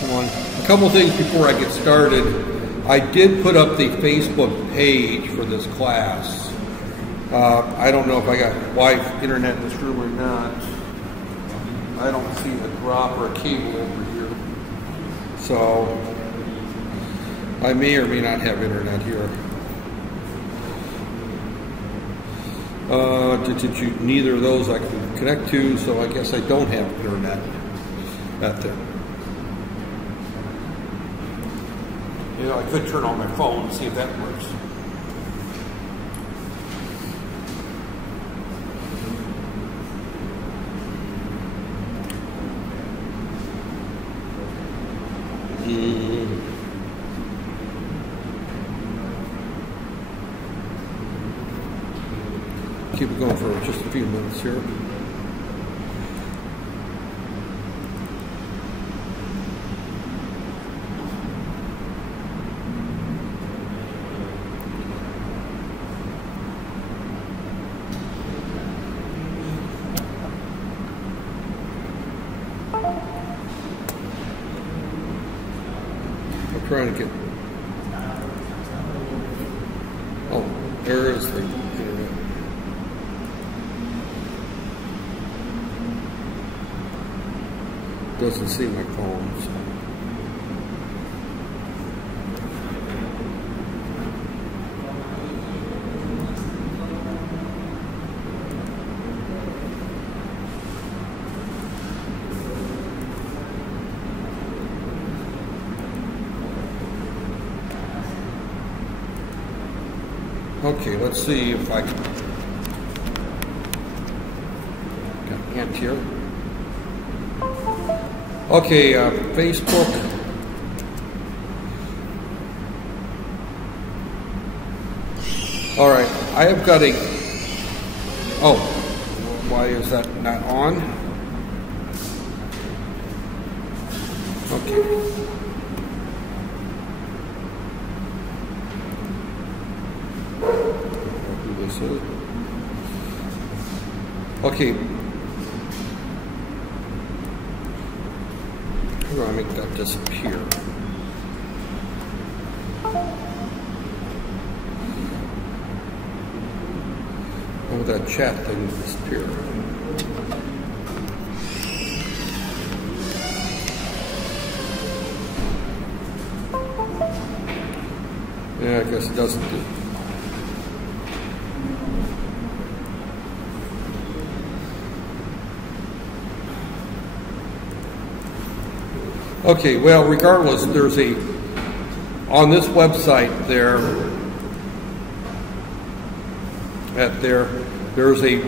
Come on. A couple things before I get started. I did put up the Facebook page for this class. I don't know if I got Wi-Fi internet in this room or not. I don't see a drop or a cable over here. So I may or may not have internet here. Neither of those I can connect to, so I guess I don't have internet at there. You know, I could turn on my phone and see if that works. Keep it going for just a few minutes here. I'm trying to get. Oh, there is the internet. Doesn't see my phone. So. Okay, let's see if I can. Got a hint here. Okay, Facebook. All right, I have got a. Oh, why is that not on? Okay. Okay. How do I make that disappear? Oh, that chat thing disappear. Yeah, I guess it doesn't do. Okay, well, regardless, there's a, on this website there's a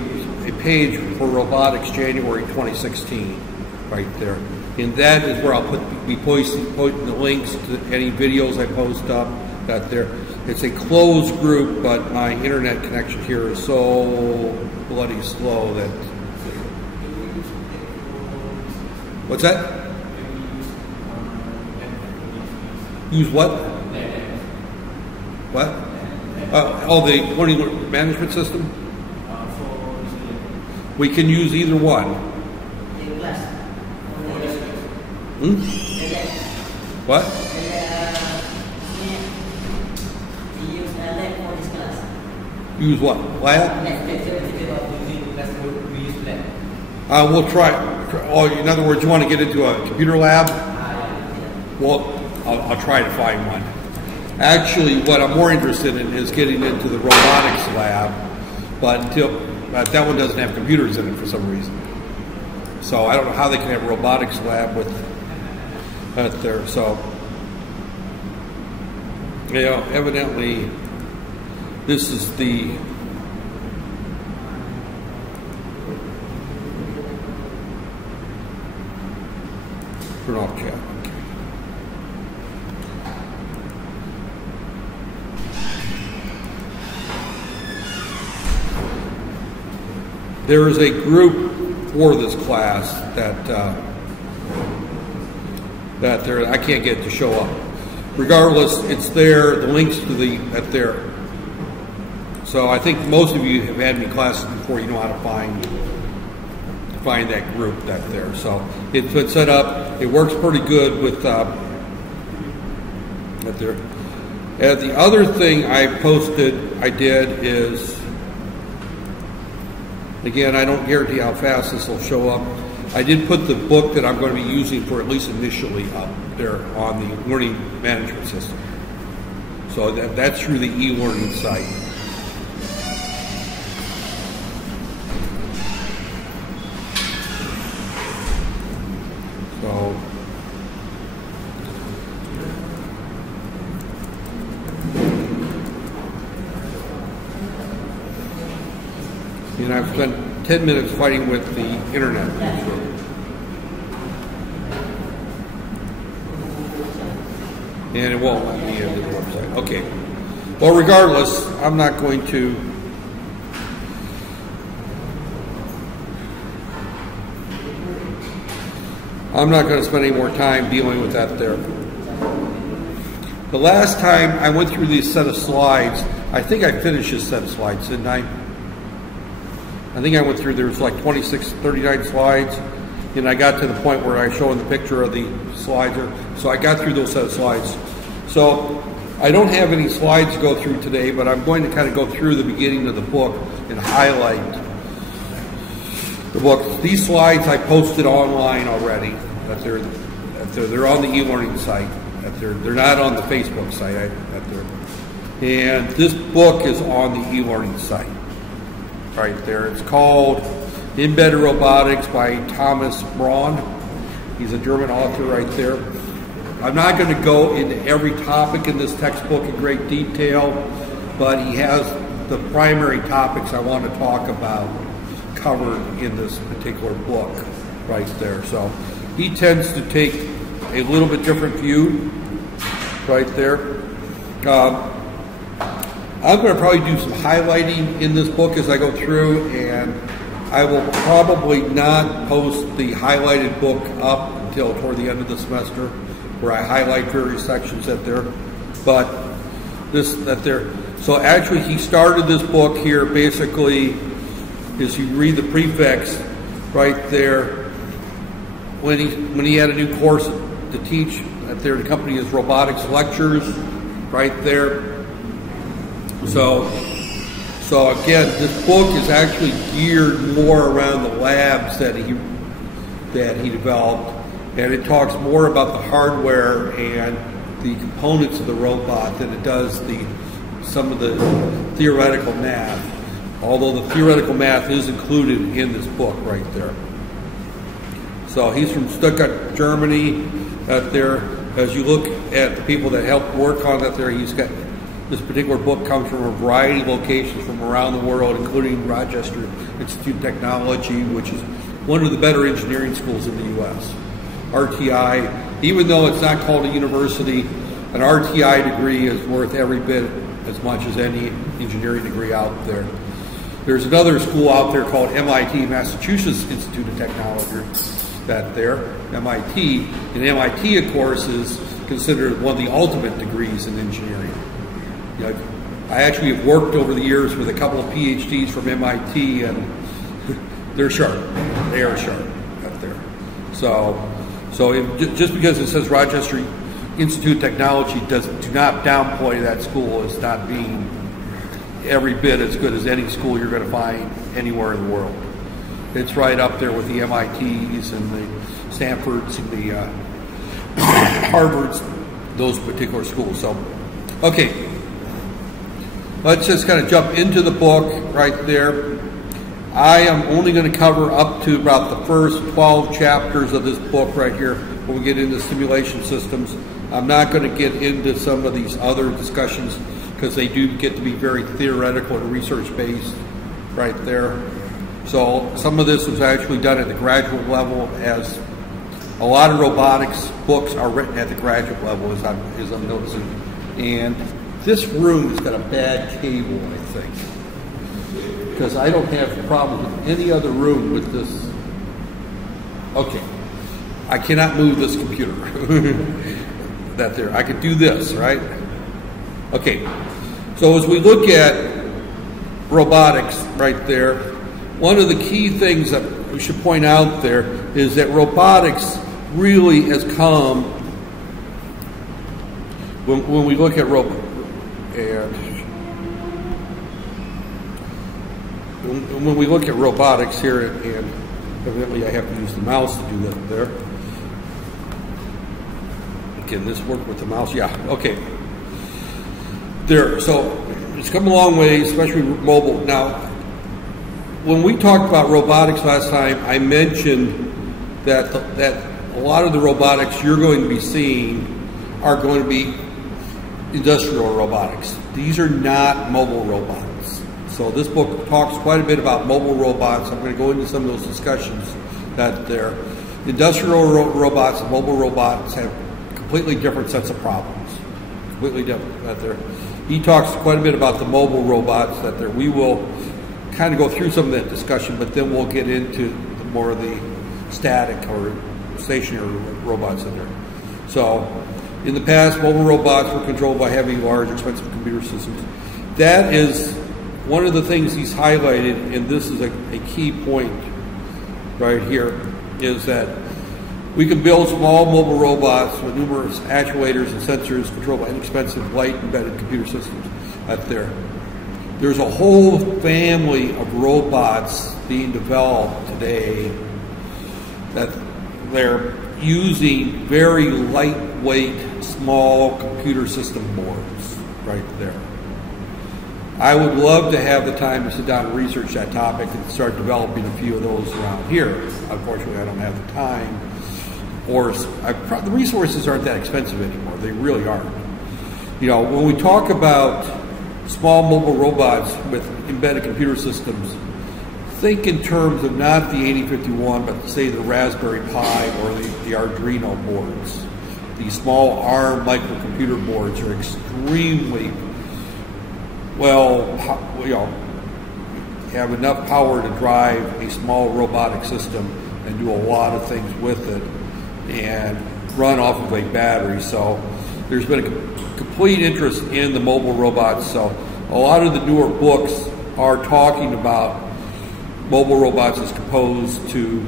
page for Robotics January 2016 right there. And that is where I'll be posting the links to any videos I post up that there. It's a closed group, but my internet connection here is so bloody slow that. What's that? Use what? What? Oh, the learning management system? We can use either one. Hmm? What? Use what? Lab? We'll try. Oh, in other words, you want to get into a computer lab? Well, I'll try to find one. Actually, what I'm more interested in is getting into the robotics lab, but that one doesn't have computers in it for some reason. So I don't know how they can have a robotics lab with there. So, you know, evidently, this is the. Turn off chat. There is a group for this class that I can't get to show up. Regardless, it's there. The links to that there. So I think most of you have had me classes before. You know how to find that group that there. So it's been set up. It works pretty good with that there. And the other thing I did is, again, I don't guarantee how fast this will show up. I did put the book that I'm going to be using for at least initially up there on the learning management system. So that's through the e-learning site. So and I've spent 10 minutes fighting with the internet. And it won't let me into the website. Okay. Well, regardless, I'm not going to spend any more time dealing with that there. The last time I went through this set of slides, I think I finished this set of slides, didn't I? I think I went through, there was like 39 slides, and I got to the point where I showed the picture of the slider. So I got through those set of slides. So I don't have any slides to go through today, but I'm going to kind of go through the beginning of the book and highlight the book. These slides I posted online already. They're on the e-learning site. They're not on the Facebook site. And this book is on the e-learning site. Right there. It's called Embedded Robotics by Thomas Braun. He's a German author right there. I'm not going to go into every topic in this textbook in great detail, but he has the primary topics I want to talk about covered in this particular book right there. So he tends to take a little bit different view right there. I'm going to probably do some highlighting in this book as I go through, and I will probably not post the highlighted book up until toward the end of the semester, where I highlight various sections that there. But so actually he started this book here basically, as you read the prefix right there, when he had a new course to teach that there to accompany his robotics lectures right there. So again, this book is actually geared more around the labs that he developed, and it talks more about the hardware and the components of the robot than it does some of the theoretical math. Although the theoretical math is included in this book right there. So he's from Stuttgart, Germany. Out there, as you look at the people that helped work on that there, he's got. This particular book comes from a variety of locations from around the world, including Rochester Institute of Technology, which is one of the better engineering schools in the U.S. RTI, even though it's not called a university, an RTI degree is worth every bit as much as any engineering degree out there. There's another school out there called MIT, Massachusetts Institute of Technology, MIT. And MIT, of course, is considered one of the ultimate degrees in engineering. I actually have worked over the years with a couple of PhDs from MIT, and they're sharp. They are sharp up there. So just because it says Rochester Institute of Technology do not downplay that school as not being every bit as good as any school you're going to find anywhere in the world. It's right up there with the MITs and the Stanfords and the Harvards, those particular schools. So, okay. Let's just kind of jump into the book right there. I am only going to cover up to about the first 12 chapters of this book right here when we get into simulation systems. I'm not going to get into some of these other discussions because they do get to be very theoretical and research-based right there. So some of this was actually done at the graduate level, as a lot of robotics books are written at the graduate level, as I'm noticing. And this room has got a bad cable, I think, because I don't have a problem with any other room with this. Okay, I cannot move this computer. That there, I could do this, right? Okay, so as we look at robotics right there, one of the key things that we should point out there is that robotics really has come, when we look at when we look at robotics here, and evidently I have to use the mouse to do that there. Can this work with the mouse? Yeah, okay. There, so it's come a long way, especially with mobile. Now, when we talked about robotics last time, I mentioned that a lot of the robotics you're going to be seeing are going to be industrial robotics. These are not mobile robots. So this book talks quite a bit about mobile robots. I'm going to go into some of those discussions that there. Industrial robots and mobile robots have completely different sets of problems. Completely different that there. He talks quite a bit about the mobile robots that there. We will kind of go through some of that discussion, but then we'll get into more of the static or stationary robots in there. So, in the past, mobile robots were controlled by heavy, large, expensive computer systems. That is one of the things he's highlighted, and this is a key point right here, is that we can build small mobile robots with numerous actuators and sensors controlled by inexpensive, light embedded computer systems out there. There's a whole family of robots being developed today that they're using very lightweight, small computer system boards right there. I would love to have the time to sit down and research that topic and start developing a few of those around here. Unfortunately, I don't have the time. Or the resources aren't that expensive anymore. They really aren't. You know, when we talk about small mobile robots with embedded computer systems, think in terms of not the 8051, but say the Raspberry Pi or the Arduino boards. These small ARM microcomputer boards are extremely have enough power to drive a small robotic system and do a lot of things with it and run off of a battery. So there's been a complete interest in the mobile robots. So a lot of the newer books are talking about mobile robots as opposed to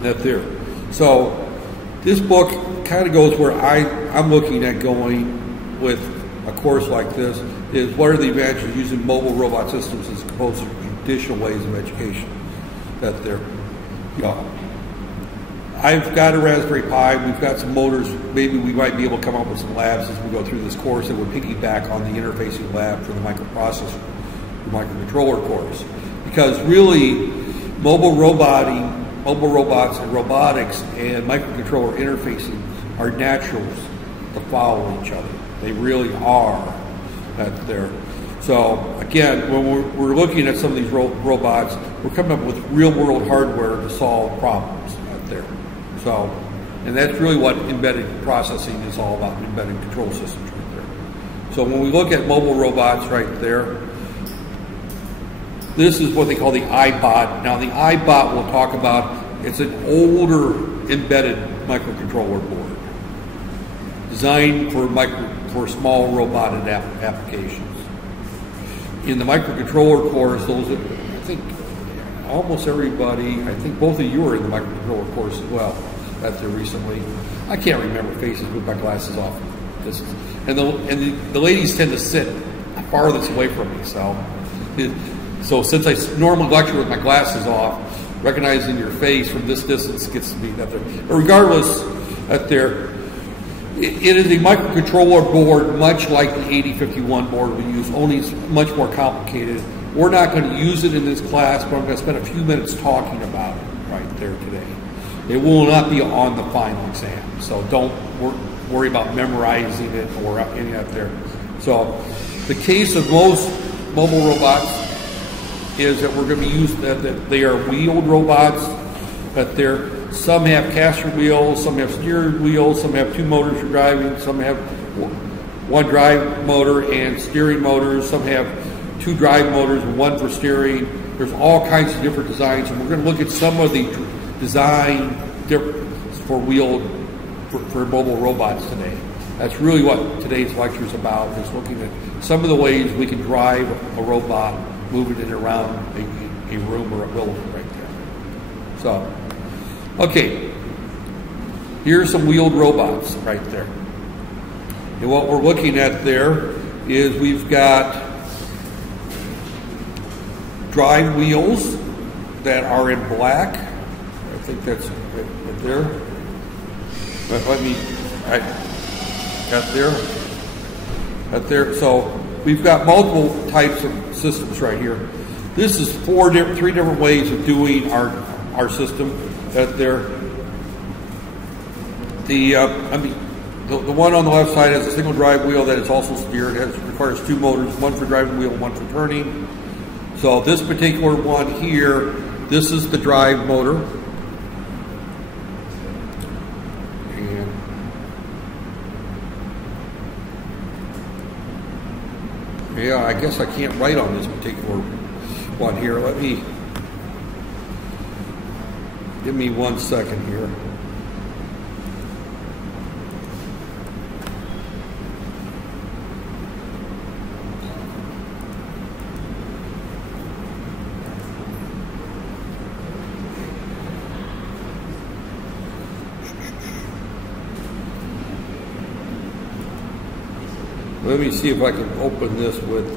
that there. So this book kind of goes where I'm looking at going with a course like this, is what are the advantages of using mobile robot systems as opposed to traditional ways of education that they're, you know, I've got a Raspberry Pi, we've got some motors, maybe we might be able to come up with some labs as we go through this course that would piggyback on the interfacing lab for the microprocessor, the microcontroller course. Because really, mobile robots and robotics and microcontroller interfacing are naturals to follow each other. They really are that there. So again, when we're looking at some of these robots, we're coming up with real-world hardware to solve problems out there. So, and that's really what embedded processing is all about, embedded control systems right there. So when we look at mobile robots right there, this is what they call the iBot. Now the iBot we'll talk about, it's an older embedded microcontroller board designed for small robotic applications. In the microcontroller course, those are, I think almost everybody, I think both of you are in the microcontroller course as well. That's there recently. I can't remember faces with my glasses off. And the ladies tend to sit farthest away from me. So since I normally lecture with my glasses off, recognizing your face from this distance gets to be that there. But regardless, that there. It is a microcontroller board, much like the 8051 board we use, only it's much more complicated. We're not going to use it in this class, but I'm going to spend a few minutes talking about it right there today. It will not be on the final exam, so don't worry about memorizing it or any of that there. So the case of most mobile robots is that we're going to be used, that they are wheeled robots, that they're some have caster wheels, some have steering wheels, some have two motors for driving, some have one drive motor and steering motors, some have two drive motors and one for steering. There's all kinds of different designs, and we're going to look at some of the design for mobile robots today. That's really what today's lecture is about, is looking at some of the ways we can drive a robot, moving it around a room or a building right there. So, okay, here's some wheeled robots right there. And what we're looking at there is we've got drive wheels that are in black. I think that's right there. Let me, right there. So we've got multiple types of systems right here. This is three different ways of doing our system. Right there. The one on the left side has a single drive wheel that is also steered. It requires two motors, one for driving wheel, one for turning. So this particular one here, this is the drive motor. And yeah, I guess I can't write on this particular one here. Give me 1 second here. Let me see if I can open this with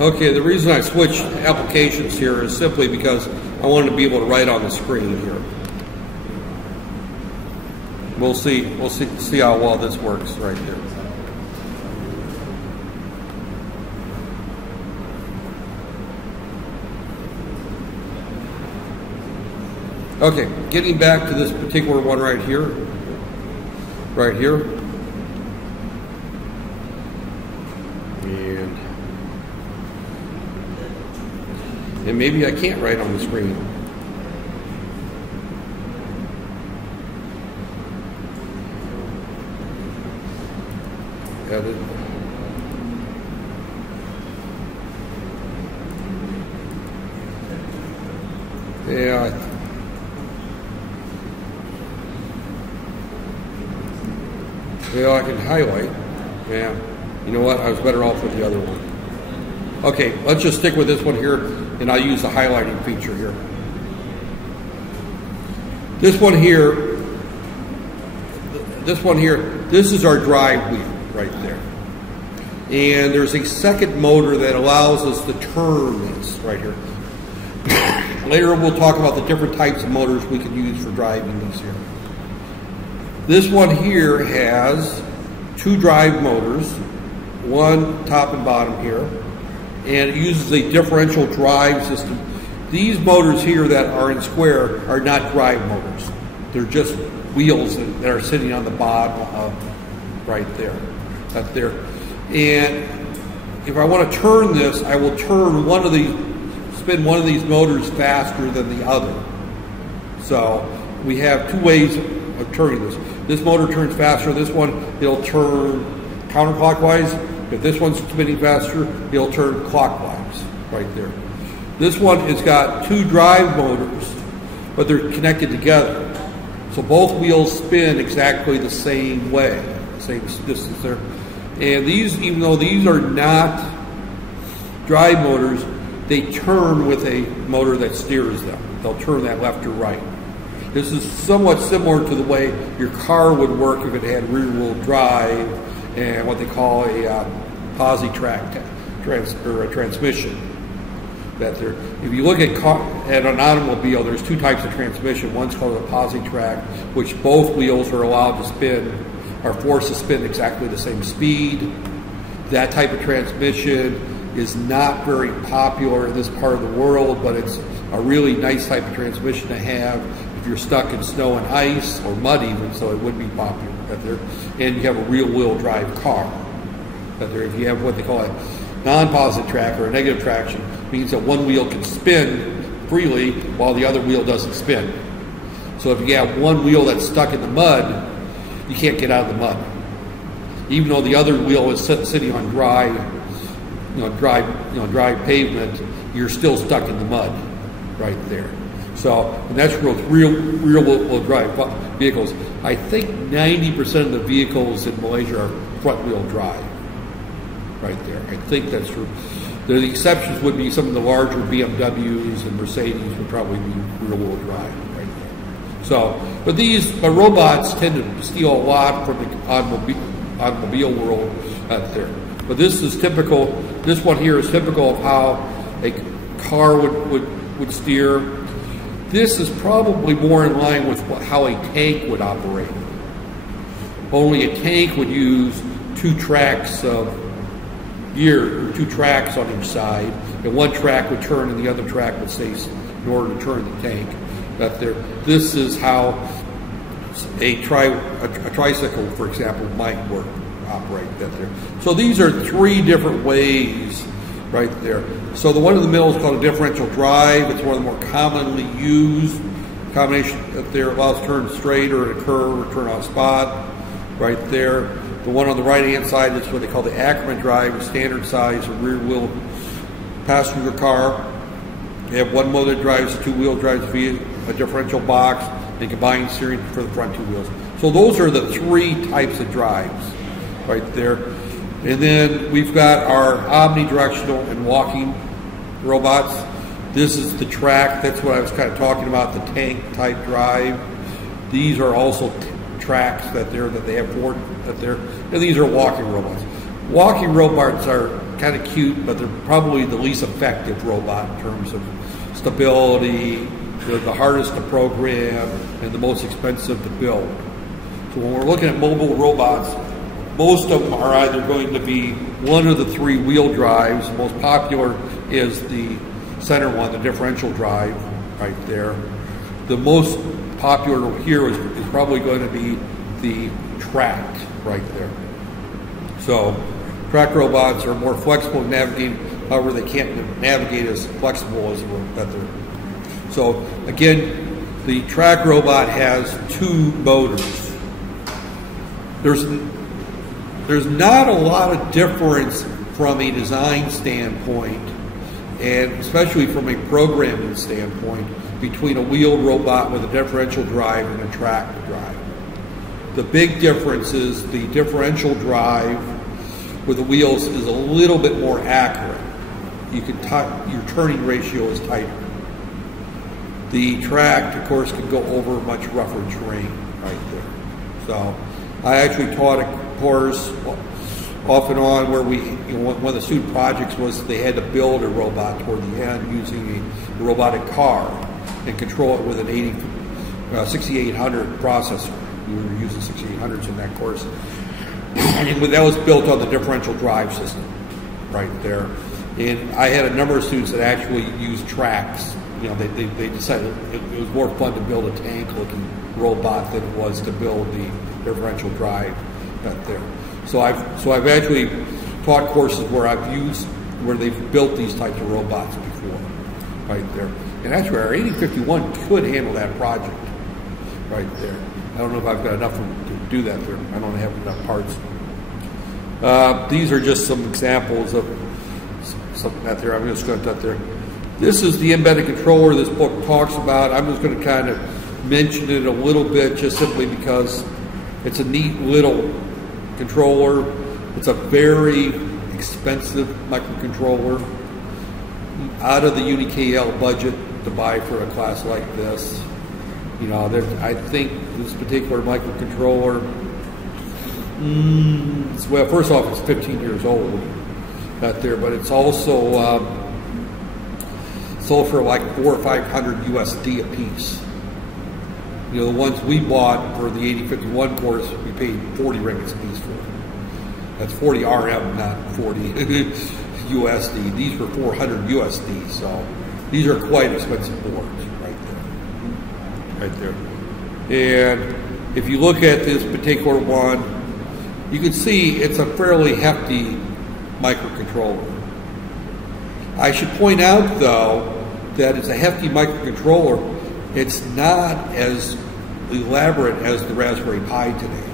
okay, the reason I switched applications here is simply because I wanted to be able to write on the screen here. We'll see how well this works right there. Okay, getting back to this particular one right here. And maybe I can't write on the screen. Edit. Yeah. Well, I can highlight. Yeah. You know what? I was better off with the other one. Okay, let's just stick with this one here, and I'll use the highlighting feature here. This one here, this is our drive wheel right there. And there's a second motor that allows us to turn this right here. Later we'll talk about the different types of motors we can use for driving these here. This one here has two drive motors, one top and bottom here. And it uses a differential drive system. These motors here that are in square are not drive motors. They're just wheels that are sitting on the bottom right there, up there. And if I want to turn this, I will turn spin one of these motors faster than the other. So we have two ways of turning this. This motor turns faster. This one, it'll turn counterclockwise. If this one's spinning faster, it'll turn clockwise right there. This one has got two drive motors, but they're connected together. So both wheels spin exactly the same way, same distance there. And these, even though these are not drive motors, they turn with a motor that steers them. They'll turn that left or right. This is somewhat similar to the way your car would work if it had rear-wheel drive and what they call a posi-track transmission. If you look at an automobile, there's two types of transmission. One's called a posi-track, which both wheels are allowed to spin, are forced to spin exactly the same speed. That type of transmission is not very popular in this part of the world, but it's a really nice type of transmission to have if you're stuck in snow and ice, or mud even, so it would be popular out there. And you have a rear-wheel drive car out there. If you have what they call a non-positive track or a negative traction, it means that one wheel can spin freely while the other wheel doesn't spin. So if you have one wheel that's stuck in the mud, you can't get out of the mud. Even though the other wheel is sitting on dry pavement, you're still stuck in the mud right there. So, and that's real-wheel drive vehicles. I think 90% of the vehicles in Malaysia are front-wheel drive right there. I think that's true. The exceptions would be some of the larger BMWs and Mercedes would probably be rear-wheel drive right there. So, but these robots tend to steal a lot from the automobile world out there. But this is typical. This one here is typical of how a car would steer. This is probably more in line with how a tank would operate. Only a tank would use 2 tracks of gear, or 2 tracks on each side, and one track would turn and the other track would stay in order to turn the tank. This is how a tricycle, for example, might operate that there. So these are 3 different ways right there. So the one in the middle is called a differential drive. It's one of the more commonly used combination that there allows turn straight or at a curve or turn on spot right there. The one on the right hand side is what they call the Ackerman drive, a standard size of rear wheel passenger car. They have one motor that drives, 2-wheel drives via a differential box, and combined steering for the front 2 wheels. So those are the 3 types of drives right there. And then we've got our omnidirectional and walking robots. This is the track. That's what I was kind of talking about, the tank type drive. These are also tracks that they have for that there. And these are walking robots. Walking robots are kind of cute, but they're probably the least effective robot in terms of stability. They're the hardest to program and the most expensive to build. So when we're looking at mobile robots, most of them are either going to be one of the 3 wheel drives. The most popular is the center one, the differential drive right there. The most popular here is probably going to be the tracked right there. So track robots are more flexible in navigating, however they can't navigate as flexible as that they're. So again, the track robot has 2 motors. There's not a lot of difference from a design standpoint, and especially from a programming standpoint, between a wheeled robot with a differential drive and a tracked drive. The big difference is the differential drive with the wheels is a little bit more accurate. Your turning ratio is tighter. The tracked, of course, can go over much rougher terrain right there. So I actually taught a course off and on where one of the student projects was they had to build a robot toward the end using a robotic car and control it with an 6800 processor. We were using 6800s in that course. And that was built on the differential drive system right there. And I had a number of students that actually used tracks. They decided it was more fun to build a tank-looking robot than it was to build the differential drive right there. So I've actually taught courses where they've built these types of robots before, right there. And actually, our 8051 could handle that project right there. I don't know if I've got enough to do that there. I don't have enough parts. These are just some examples of something out there. I'm just going to put there. This is the embedded controller this book talks about. I'm just going to kind of mention it a little bit just simply because it's a neat little controller. It's a very expensive microcontroller. Out of the UniKL budget to buy for a class like this, I think this particular microcontroller, well, first off, it's 15 years old out there, but it's also sold for like $400 or $500 USD a piece. The ones we bought for the 8051 course, we paid 40 ringgits a piece for. That's 40 RM, not 40 USD. These were 400 USD, so these are quite expensive boards right there. And if you look at this particular one, you can see it's a fairly hefty microcontroller. I should point out, though, that it's a hefty microcontroller. It's not as elaborate as the Raspberry Pi today.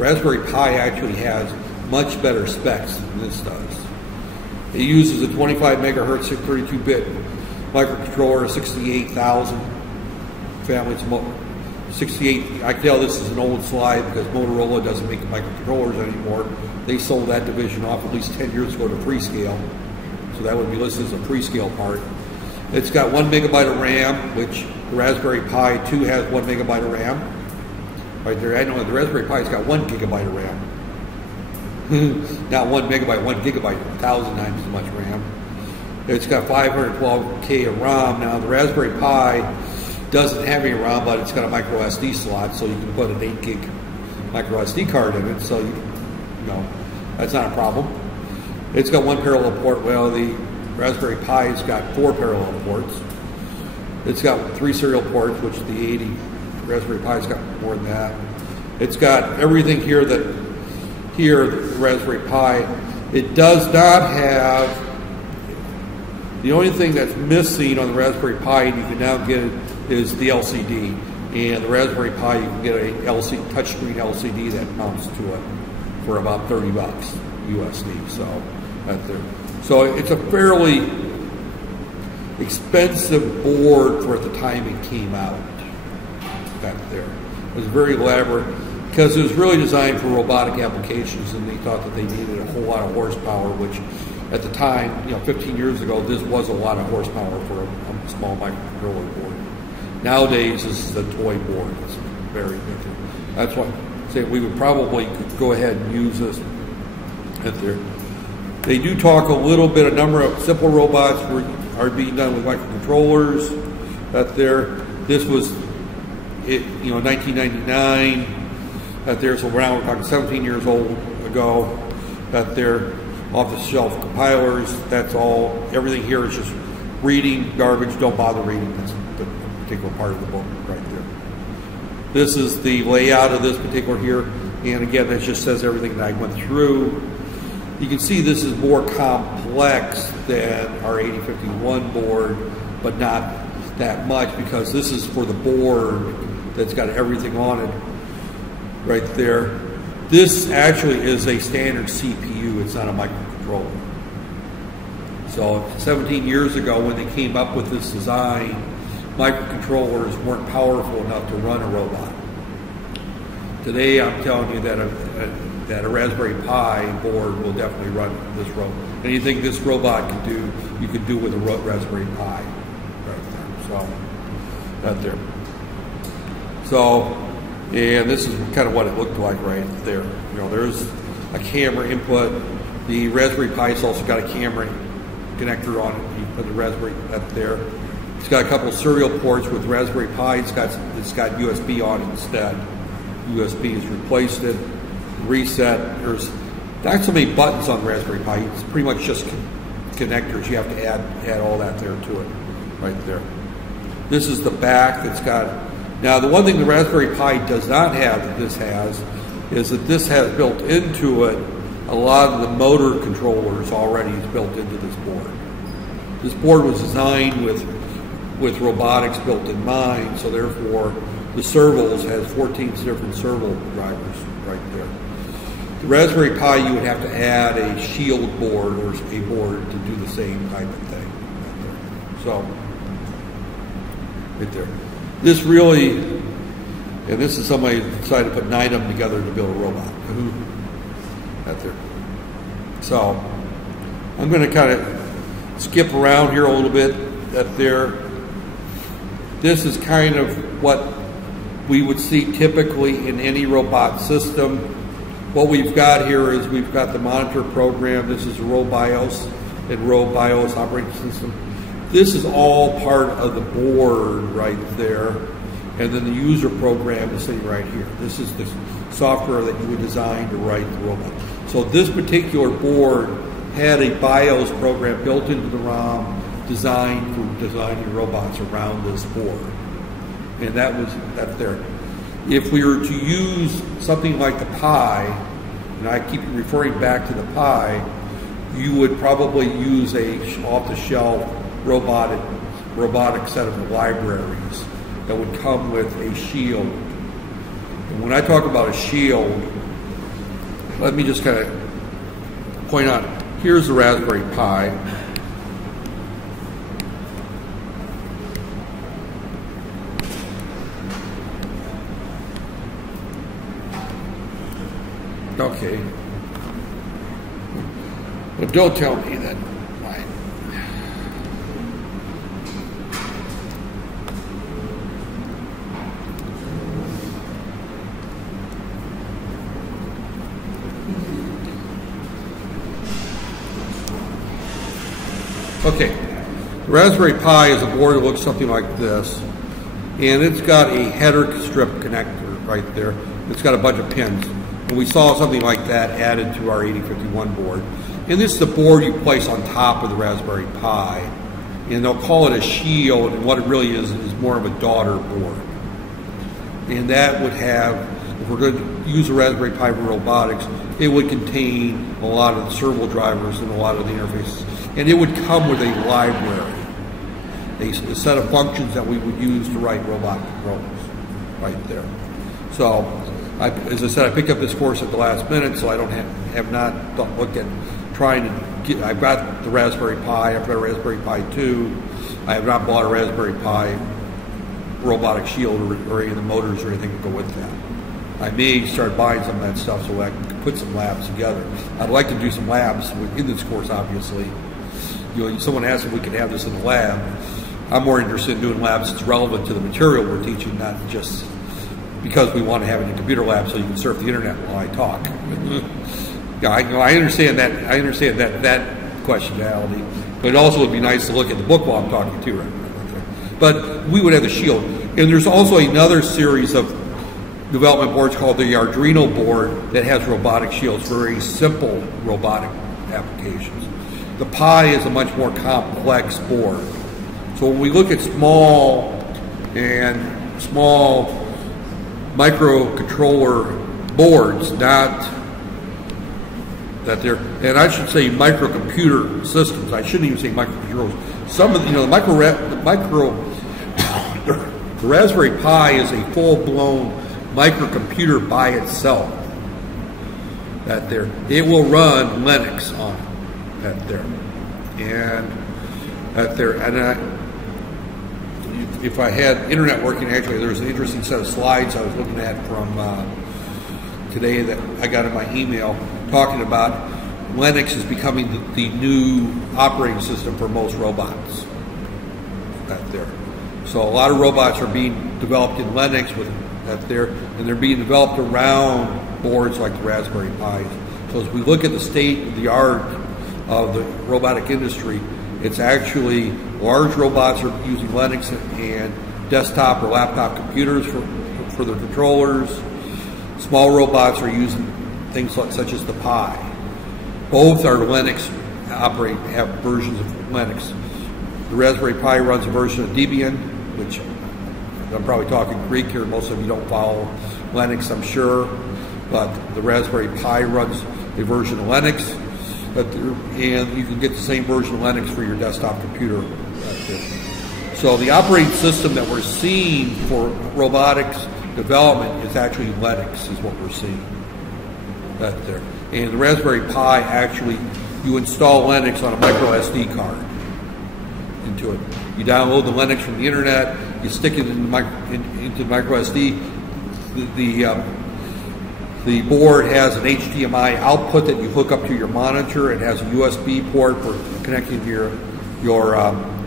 Raspberry Pi actually has much better specs than this does. It uses a 25 megahertz 32-bit microcontroller, 68,000 family. 68. I can tell this is an old slide because Motorola doesn't make microcontrollers anymore. They sold that division off at least 10 years ago to Freescale, so that would be listed as a Freescale part. It's got 1 megabyte of RAM, which the Raspberry Pi 2 has 1 megabyte of RAM. Right there, I know the Raspberry Pi's got 1 gigabyte of RAM. Not 1 megabyte, 1 gigabyte, 1,000 times as much RAM. It's got 512K of ROM. Now the Raspberry Pi doesn't have any ROM, but it's got a micro SD slot, so you can put an 8 gig micro SD card in it. So you know that's not a problem. It's got 1 parallel port. Well, the Raspberry Pi's got 4 parallel ports. It's got 3 serial ports, which the 80 Raspberry Pi's got more than that. It's got everything here the Raspberry Pi. It does not have. The only thing that's missing on the Raspberry Pi, and you can now get it, is the LCD. And the Raspberry Pi, you can get a touchscreen LCD that mounts to it for about $30 USD. So that's there. So it's a fairly expensive board for at the time it came out. Back there, it was very elaborate because it was really designed for robotic applications, and they thought that they needed a whole lot of horsepower, which at the time, 15 years ago, this was a lot of horsepower for a small microcontroller board. Nowadays, this is a toy board. It's very different. That's why I say we would probably go ahead and use this at there. They do talk a little bit. A number of simple robots are being done with microcontrollers. At there, this was 1999. At there, so around we're talking 17 years old ago. At there. Off-the-shelf compilers, that's all. Everything here is just reading, garbage, don't bother reading. That's the particular part of the book right there. This is the layout of this particular here, and again, that just says everything that I went through. You can see this is more complex than our 8051 board, but not that much because this is for the board that's got everything on it right there. This actually is a standard CPU, it's not a microcontroller. So 17 years ago when they came up with this design, microcontrollers weren't powerful enough to run a robot. Today I'm telling you that a Raspberry Pi board will definitely run this robot. Anything this robot can do, you could do with a Raspberry Pi right there. So, right there. So, and this is kind of what it looked like right there. There's a camera input. The Raspberry Pi's also got a camera connector on it. You put the Raspberry up there. It's got a couple of serial ports with Raspberry Pi. It's got USB on it instead. USB has replaced it, reset. There's not so many buttons on the Raspberry Pi. It's pretty much just connectors. You have to add all that there to it, right there. This is the back that's got. Now, the one thing the Raspberry Pi does not have that this has is that this has built into it a lot of the motor controllers already is built into this board. This board was designed with robotics built in mind, so therefore the servos has 14 different servo drivers right there. The Raspberry Pi, you would have to add a shield board or a board to do the same type of thing right there. So, right there. This really, and this is somebody who decided to put 9 of them together to build a robot. Right there. So, I'm going to kind of skip around here a little bit. Up there. This is kind of what we would see typically in any robot system. What we've got here is we've got the monitor program. This is RoBIOS and RoBIOS operating system. This is all part of the board right there, and then the user program is sitting right here. This is the software that you would design to write the robot. So this particular board had a BIOS program built into the ROM designed for designing robots around this board, and that's there. If we were to use something like the Pi, and I keep referring back to the Pi, you would probably use a off-the-shelf robotic set of libraries that would come with a shield. And when I talk about a shield, let me just kind of point out, here's the Raspberry Pi. Okay. Well, don't tell me that. Right. Okay. The Raspberry Pi is a board that looks something like this, and it's got a header strip connector right there. It's got a bunch of pins. And we saw something like that added to our 8051 board. And this is the board you place on top of the Raspberry Pi. And they'll call it a shield, and what it really is more of a daughter board. And that would have, if we're going to use the Raspberry Pi for robotics, it would contain a lot of the servo drivers and a lot of the interfaces. And it would come with a library, a set of functions that we would use to write robotic programs right there. So, as I said, I picked up this course at the last minute, so I don't have not looked at trying to get. I've got the Raspberry Pi. I've got a Raspberry Pi 2. I have not bought a Raspberry Pi robotic shield or any of the motors or anything to go with that. I may start buying some of that stuff so I can put some labs together. I'd like to do some labs in this course, obviously. You know, someone asked if we could have this in the lab. I'm more interested in doing labs that's relevant to the material we're teaching, not just because we want to have it in a computer lab so you can surf the internet while I talk. Yeah, I understand that. I understand that questionality, but it also would be nice to look at the book while I'm talking too, right? But we would have the shield, and there's also another series of development boards called the Arduino board that has robotic shields, very simple robotic applications. The Pi is a much more complex board. So when we look at small microcontroller boards, not that they're, and I should say microcomputer systems. I shouldn't even say microcontrollers. Some of the, the Raspberry Pi is a full-blown microcomputer by itself. That there, it will run Linux on it. That there, and that there, and if I had internet working, actually, there's an interesting set of slides I was looking at from today that I got in my email talking about Linux is becoming the new operating system for most robots. That there. So a lot of robots are being developed in Linux with that there, and they're being developed around boards like the Raspberry Pis. So as we look at the state of the art of the robotic industry, it's actually large robots are using Linux and desktop or laptop computers for their controllers. Small robots are using things such as the Pi. Both are Linux, have versions of Linux. The Raspberry Pi runs a version of Debian, which I'm probably talking Greek here. Most of you don't follow Linux, I'm sure. But the Raspberry Pi runs a version of Linux. And you can get the same version of Linux for your desktop computer. So the operating system that we're seeing for robotics development is actually Linux, is what we're seeing. That there. And the Raspberry Pi, actually, you install Linux on a micro SD card into it. You download the Linux from the internet, you stick it into the micro SD. The board has an HDMI output that you hook up to your monitor. It has a USB port for connecting your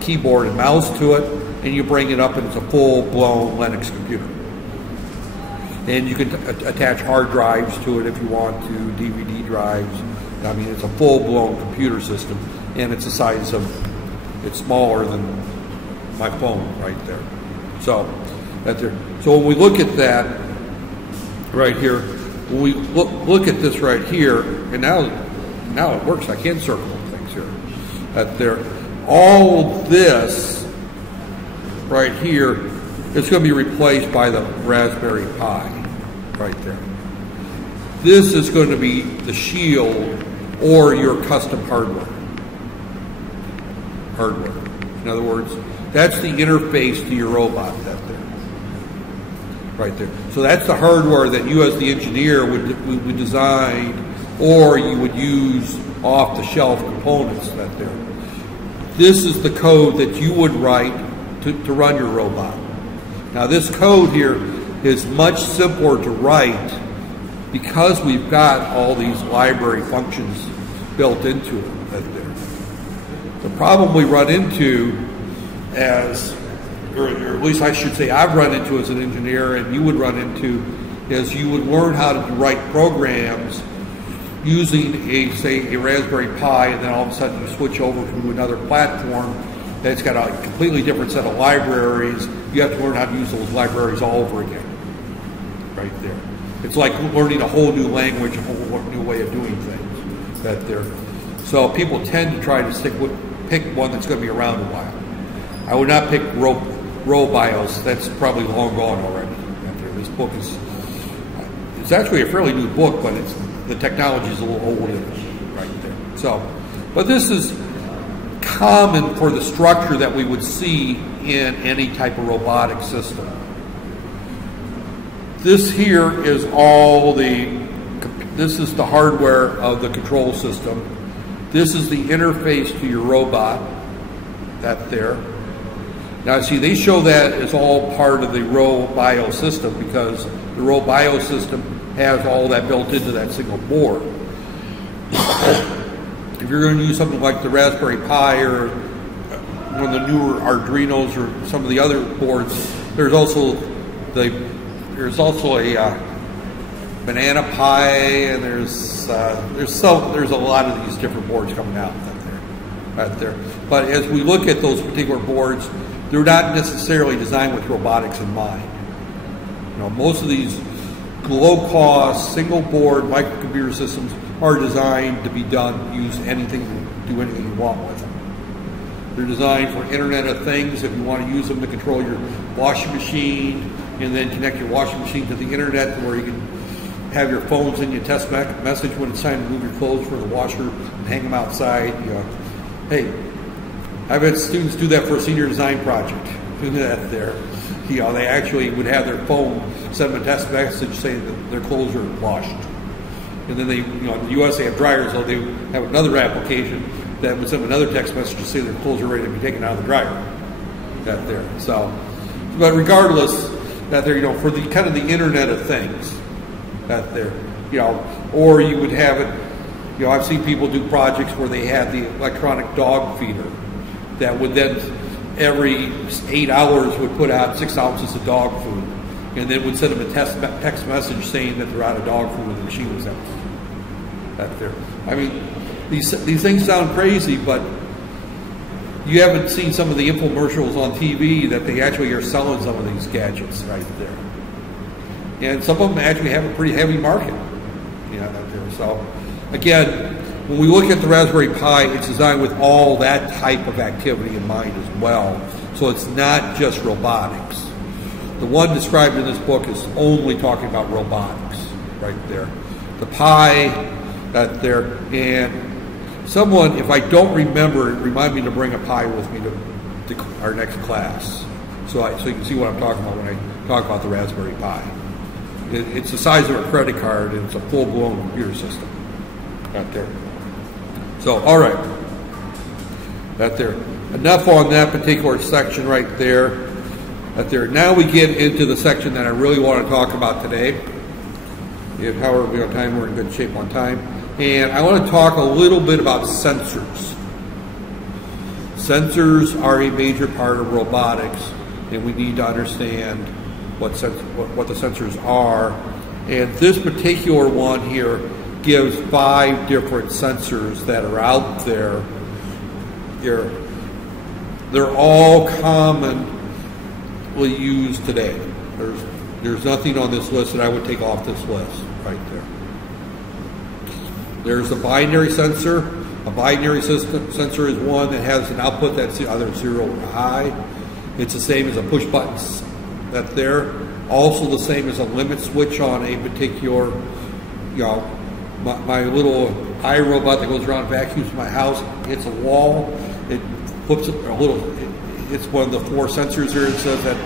keyboard and mouse to it, and you bring it up and it's a full-blown Linux computer. And you can attach hard drives to it if you want to, DVD drives. I mean, it's a full-blown computer system, and it's the size of, it's smaller than my phone right there. So, so when we look at that right here, when we look at this right here, and now it works. I can circle things here. That there, all this right here is going to be replaced by the Raspberry Pi right there. This is going to be the shield or your custom hardware. In other words, that's the interface to your robot. That there. Right there. So that's the hardware that you as the engineer would design or you would use off-the-shelf components that there. This is the code that you would write to run your robot. Now this code here is much simpler to write because we've got all these library functions built into it right there. The problem we run into or at least I should say I've run into as an engineer and you would run into, is you would learn how to write programs using say a Raspberry Pi, and then all of a sudden you switch over to another platform that's got a completely different set of libraries. You have to learn how to use those libraries all over again, right there. It's like learning a whole new language, a whole new way of doing things, that there. So people tend to try to pick one that's going to be around a while. I would not pick RoBIOS. That's probably long gone already. Right there. This book it's actually a fairly new book, but the technology is a little older right there. So, but this is common for the structure that we would see in any type of robotic system. This here is this is the hardware of the control system. This is the interface to your robot, that there. Now see, they show that as all part of the RoBIOS system because the RoBIOS system has all that built into that single board. If you're going to use something like the Raspberry Pi or one of the newer Arduinos or some of the other boards, there's also a Banana Pi, and there's a lot of these different boards coming out right there. But as we look at those particular boards, they're not necessarily designed with robotics in mind. You know, most of these low-cost, single-board microcomputer systems are designed to be do anything you want with them. They're designed for Internet of Things if you want to use them to control your washing machine, and then connect your washing machine to the Internet where you can have your phones in your test message when it's time to move your clothes for the washer and hang them outside. You know, hey, I've had students do that for a senior design project. That there, you know, they actually would have their phone send them a test message saying that their clothes are washed, and then they, you know, in the U.S. they have dryers, so they have another application that would send them another text message to say their clothes are ready to be taken out of the dryer. That there, so, but regardless, that there, you know, for the kind of the Internet of Things, that there, you know, or you would have it, you know, I've seen people do projects where they had the electronic dog feeder that would then every 8 hours would put out 6 ounces of dog food, and then would send them a text message saying that they're out of dog food and the machine was empty. That there, I mean, these things sound crazy, but you haven't seen some of the infomercials on TV that they actually are selling some of these gadgets right there. And some of them actually have a pretty heavy market. Yeah, that there. So, again, when we look at the Raspberry Pi, it's designed with all that type of activity in mind as well. So it's not just robotics. The one described in this book is only talking about robotics right there. The Pi, that there, and someone, if I don't remember, remind me to bring a Pi with me to our next class, so you can see what I'm talking about when I talk about the Raspberry Pi. It's the size of a credit card, and it's a full-blown computer system. Right there. So, all right. Right there. Enough on that particular section right there. Right there. Now we get into the section that I really want to talk about today. If, however, we have time, we're in good shape on time. And I want to talk a little bit about sensors. Sensors are a major part of robotics, and we need to understand what the sensors are. And this particular one here gives 5 different sensors that are out there. They're all commonly used today. There's nothing on this list that I would take off this list right there. There's a binary sensor. A binary sensor is one that has an output that's either 0 or high. It's the same as a push button that there. Also the same as a limit switch on a particular, you know, my little iRobot that goes around vacuums my house, hits a wall, it flips it a little, it's one of the 4 sensors here. It says that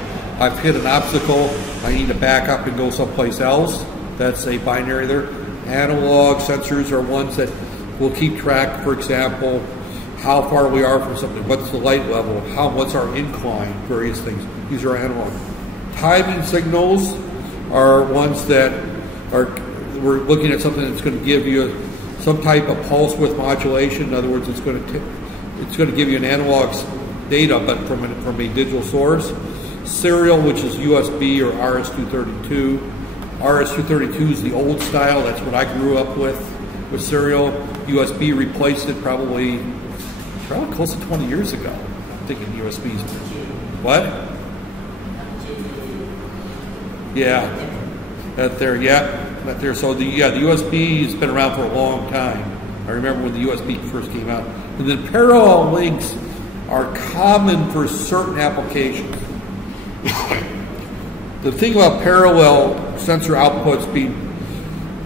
I've hit an obstacle, I need to back up and go someplace else. That's a binary there. Analog sensors are ones that will keep track, for example, how far we are from something, what's the light level, what's our incline, various things. These are analog. Timing signals are ones that we're looking at something that's going to give you some type of pulse width modulation. In other words, it's going to give you an analog data, but from a digital source. Serial, which is USB or RS-232. RS-232 is the old style. That's what I grew up with serial. USB replaced it probably close to 20 years ago. I'm thinking USBs. What? Yeah, that there. So the USB has been around for a long time. I remember when the USB first came out. And then parallel links are common for certain applications. The thing about parallel sensor outputs being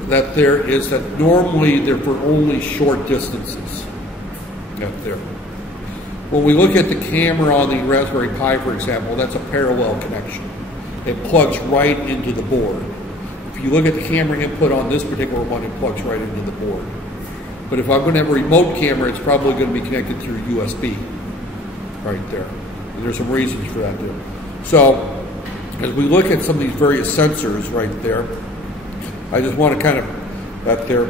that there is that normally they're for only short distances. There. When we look at the camera on the Raspberry Pi, for example, that's a parallel connection. It plugs right into the board. If you look at the camera input on this particular one, it plugs right into the board. But if I'm going to have a remote camera, it's probably going to be connected through USB right there. And there's some reasons for that too. So as we look at some of these various sensors right there, I just want to kind of, there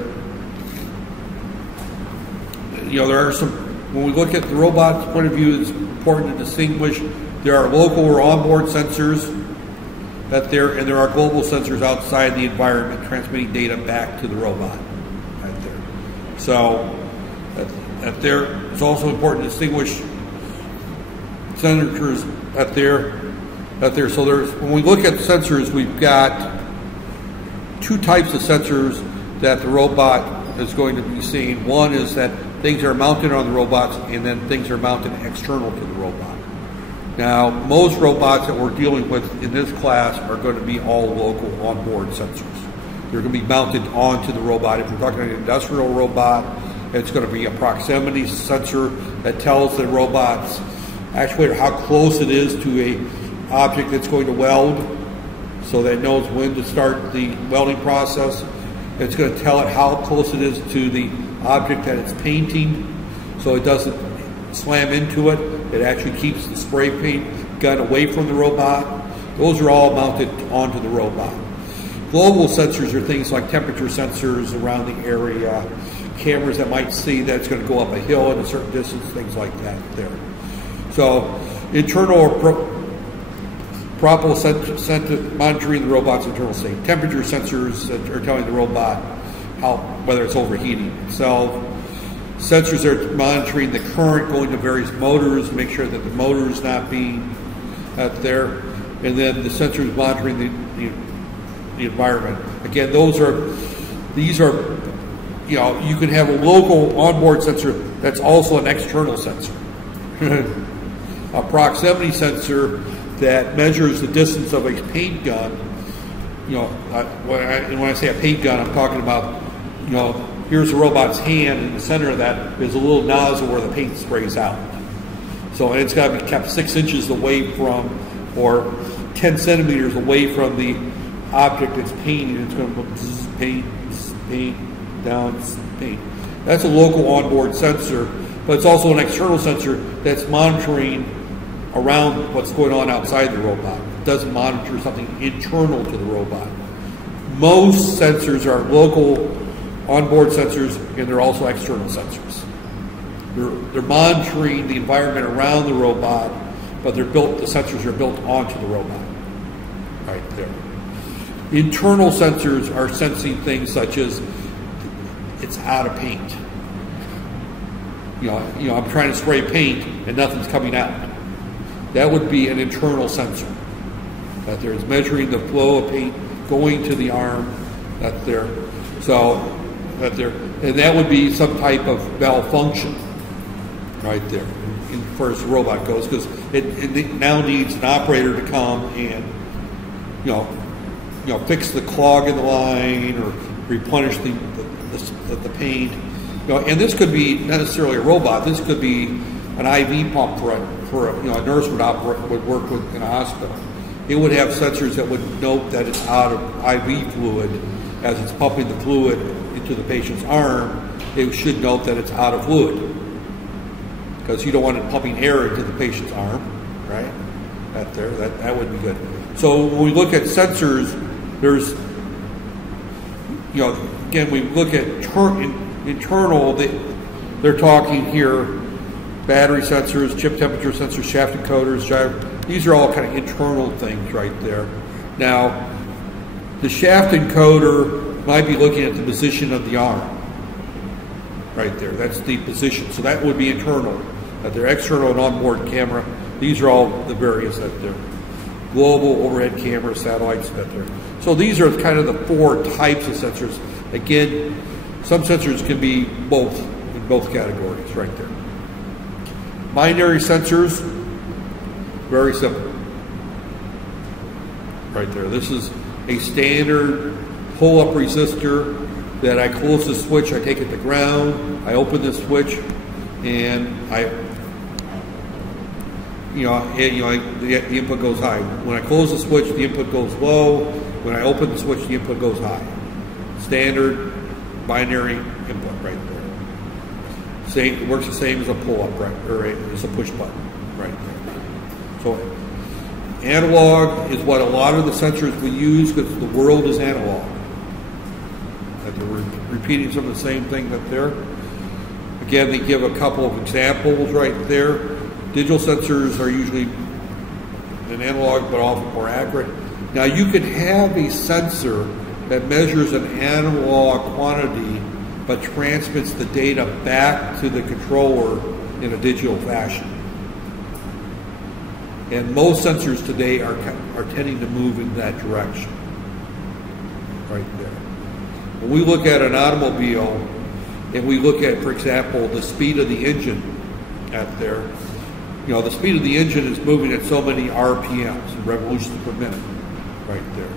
are some, when we look at the robot's point of view, it's important to distinguish. There are local or onboard sensors and there are global sensors outside the environment transmitting data back to the robot right there. So it's also important to distinguish sensors So when we look at sensors, we've got two types of sensors that the robot is going to be seeing. One is that things are mounted on the robots, and then things are mounted external to the robot. Now, most robots that we're dealing with in this class are going to be all local onboard sensors. They're going to be mounted onto the robot. If we're talking about an industrial robot, it's going to be a proximity sensor that tells the robot's actuator how close it is to a object that's going to weld, so that it knows when to start the welding process. It's going to tell it how close it is to the object that it's painting, so it doesn't slam into it. It actually keeps the spray paint gun away from the robot. Those are all mounted onto the robot. Global sensors are things like temperature sensors around the area, cameras that might see that it's going to go up a hill at a certain distance, things like that there. So internal or proper monitoring the robot's internal state. Temperature sensors that are telling the robot whether it's overheating itself. Sensors are monitoring the current going to various motors, make sure that the motor is not being there. And then the sensors monitoring the environment. Again, these are, you can have a local onboard sensor that's also an external sensor. A proximity sensor that measures the distance of a paint gun. When I say a paint gun, I'm talking about, here's the robot's hand, and in the center of that is a little nozzle where the paint sprays out. So, and it's got to be kept 6 inches away from, or 10 centimeters away from the object it's painting. It's going to go paint, down, paint. That's a local onboard sensor, but it's also an external sensor that's monitoring around what's going on outside the robot. It doesn't monitor something internal to the robot. Most sensors are local onboard sensors, and they're also external sensors. They're monitoring the environment around the robot, but the sensors are built onto the robot. Right there. Internal sensors are sensing things such as it's out of paint. I'm trying to spray paint and nothing's coming out. That would be an internal sensor. That there is measuring the flow of paint going to the arm. And that would be some type of malfunction right there as far as the robot goes, because it now needs an operator to come and fix the clog in the line or replenish the paint. And this could be not necessarily a robot. This could be an IV pump for a nurse would work with in a hospital. It would have sensors that would note that it's out of IV fluid, as it's pumping the fluid into the patient's arm, it should note that it's out of fluid, because you don't want it pumping air into the patient's arm, right? That would be good. So when we look at sensors, there's, again, we look at internal, they're talking here, battery sensors, chip temperature sensors, shaft encoders, these are all kind of internal things right there. Now, the shaft encoder might be looking at the position of the arm, right there. That's the position. So that would be internal. They're external and onboard camera. These are all the various that they're global, overhead camera, satellites that they're. So these are kind of the 4 types of sensors. Again, some sensors can be both in both categories right there. Binary sensors, very simple. Right there. This is a standard pull-up resistor that I close the switch, I take it to ground, I open the switch, and the input goes high. When I close the switch, the input goes low. When I open the switch, the input goes high. Standard binary input right there. It works the same as a pull-up, right, or as a push button, right there. So analog is what a lot of the sensors we use, because the world is analog. We're repeating some of the same thing that there. Again, they give a couple of examples right there. Digital sensors are usually an analog, but often more accurate. Now, you can have a sensor that measures an analog quantity, but transmits the data back to the controller in a digital fashion. And most sensors today are tending to move in that direction, right there. When we look at an automobile, and we look at, for example, the speed of the engine out there, the speed of the engine is moving at so many RPMs, revolutions per minute, right there.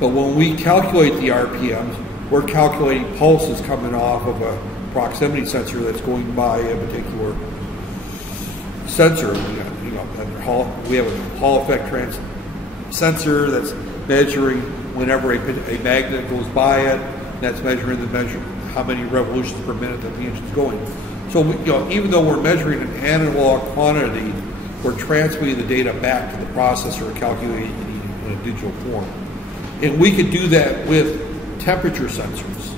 But when we calculate the RPMs, we're calculating pulses coming off of a proximity sensor that's going by a particular sensor. We have a Hall effect sensor that's measuring whenever a magnet goes by it. That's measuring how many revolutions per minute that the engine's going. So even though we're measuring an analog quantity, we're transmitting the data back to the processor and calculating it in a digital form. And we could do that with temperature sensors.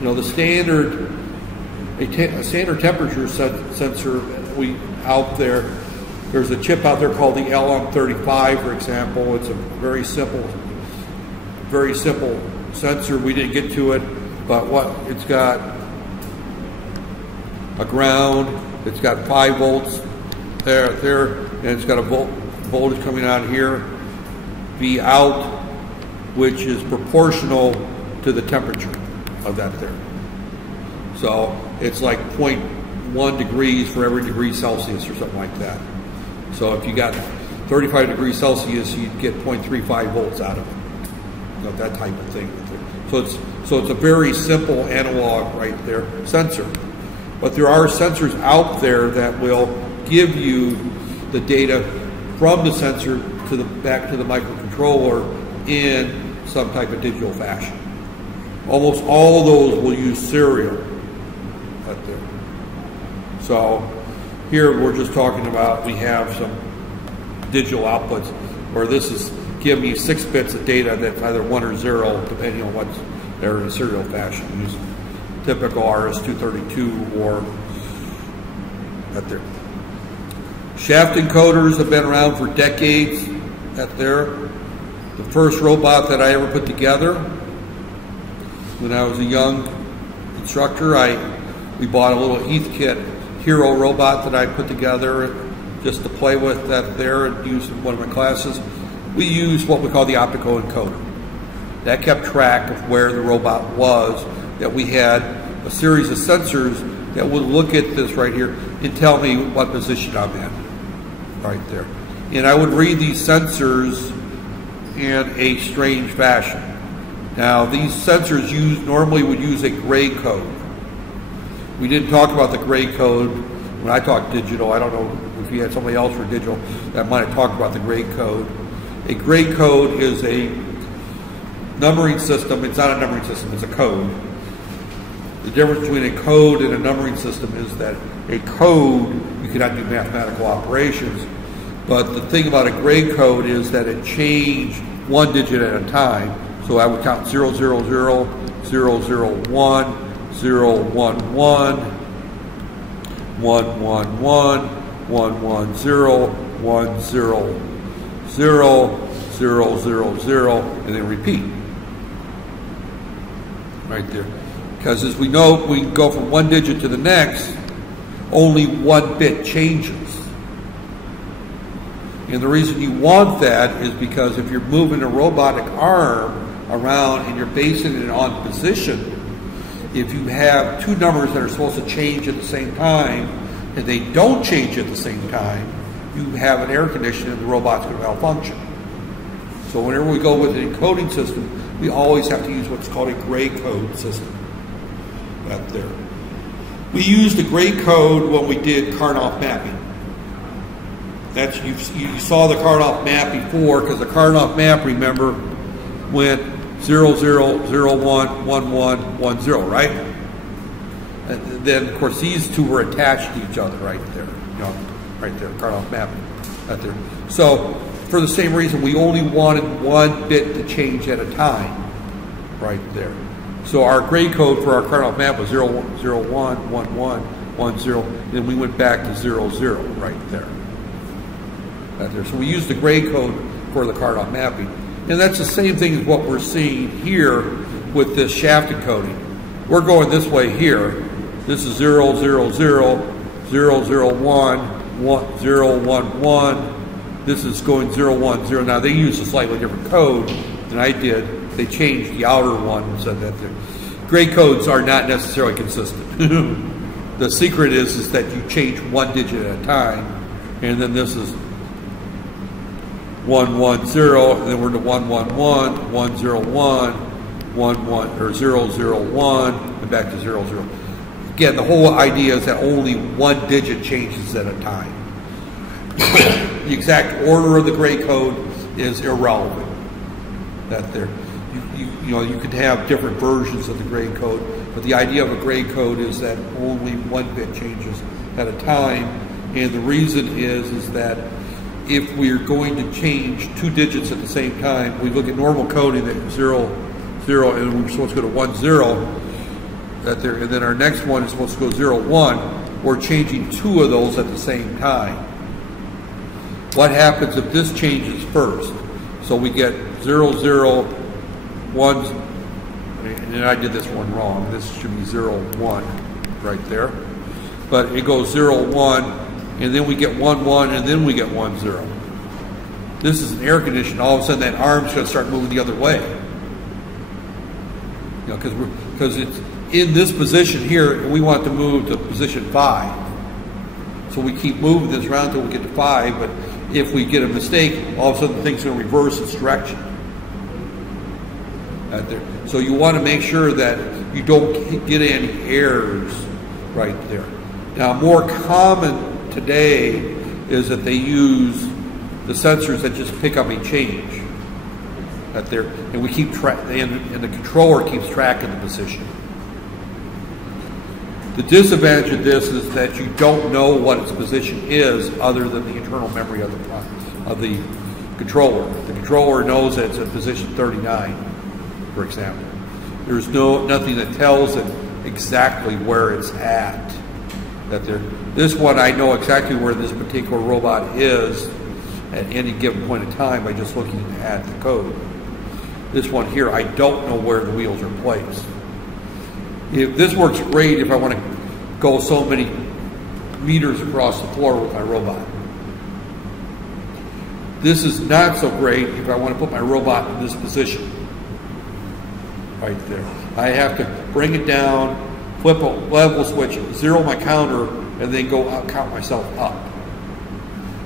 The standard temperature sensor out there. There's a chip out there called the LM35, for example. It's a very simple sensor. We didn't get to it, but it's got a ground. It's got 5 volts there, and it's got a voltage coming out here. V out, which is proportional to the temperature of that there. So it's like 0.1 degrees for every degree Celsius or something like that. So if you got 35 degrees Celsius, you'd get 0.35 volts out of it. That type of thing. So it's a very simple analog right there sensor. But there are sensors out there that will give you the data from the sensor back to the microcontroller in some type of digital fashion. Almost all of those will use serial right there. So here we're just talking about, we have some digital outputs where this is giving me 6 bits of data that's either 1 or 0 depending on what's there in a serial fashion. Use typical RS-232 or that there. Shaft encoders have been around for decades. That there. The first robot that I ever put together when I was a young instructor, we bought a little Heathkit Hero robot that I put together just to play with that there and use in one of my classes. We used what we call the optical encoder. That kept track of where the robot was, that we had a series of sensors that would look at this right here and tell me what position I'm in, right there. And I would read these sensors in a strange fashion. Now, these sensors normally would use a gray code. We didn't talk about the gray code when I talked digital. I don't know if you had somebody else for digital that might have talked about the gray code. A gray code is a numbering system, it's not a numbering system, it's a code. The difference between a code and a numbering system is that a code, you cannot do mathematical operations, but the thing about a gray code is that it changed one digit at a time. So I would count 000, 001, 011, 111, 110, 100, and then repeat. Right there. Because as we know, we go from one digit to the next, only one bit changes. And the reason you want that is because if you're moving a robotic arm around and you're basing it on position, if you have two numbers that are supposed to change at the same time and they don't change at the same time, you have an error condition and the robot's going to malfunction. So whenever we go with an encoding system, we always have to use what's called a gray code system. Right there. We used a gray code when we did Karnaugh mapping. That's you saw the Karnaugh map before, because the Karnaugh map, remember, went 00, 01, 11, 10, right? And then, of course, these two were attached to each other right there. You know, right there, Karnaugh mapping, right there. So, for the same reason, we only wanted one bit to change at a time, right there. So our gray code for our Karnaugh map was 01, 01, 11, 10, then we went back to 00 right there. Right there. So we used the gray code for the Karnaugh mapping. And that's the same thing as what we're seeing here with this shaft encoding. We're going this way here. This is 000, 001, 011. This is going 010. Now they used a slightly different code than I did. They changed the outer one and said that gray codes are not necessarily consistent. The secret is that you change one digit at a time, and then this is 110, and then we're to 111, 101, 11 or 001, and back to 00. Again, the whole idea is that only one digit changes at a time. The exact order of the gray code is irrelevant. That there. You know, you could have different versions of the gray code, but the idea of a gray code is that only one bit changes at a time, and the reason is that if we're going to change two digits at the same time, we look at normal coding at 0, 0, and we're supposed to go to 1, 0, that there, and then our next one is supposed to go 0, 1. We're changing two of those at the same time. What happens if this changes first? So we get 0, 0, 1, and I did this one wrong. This should be 0, 1 right there. But it goes 0, 1, and then we get 1, 1, and then we get 1, 0. This is an air condition. All of a sudden that arm's going to start moving the other way. You know, because it's in this position here, and we want to move to position 5. So we keep moving this around until we get to 5, but if we get a mistake, all of a sudden the thing's going to reverse its direction. There. So you want to make sure that you don't get any errors right there. Now, more common today is that they use the sensors that just pick up a change right there, and we keep track, and the controller keeps track of the position. The disadvantage of this is that you don't know what its position is other than the internal memory of the controller. The controller knows that it's at position 39, for example. There's nothing that tells it exactly where it's at. This one, I know exactly where this particular robot is at any given point in time by just looking at the code. This one here, I don't know where the wheels are placed. If this works great if I want to go so many meters across the floor with my robot. This is not so great if I want to put my robot in this position. Right there. I have to bring it down, flip a level switch, zero my counter, and then go out, count myself up.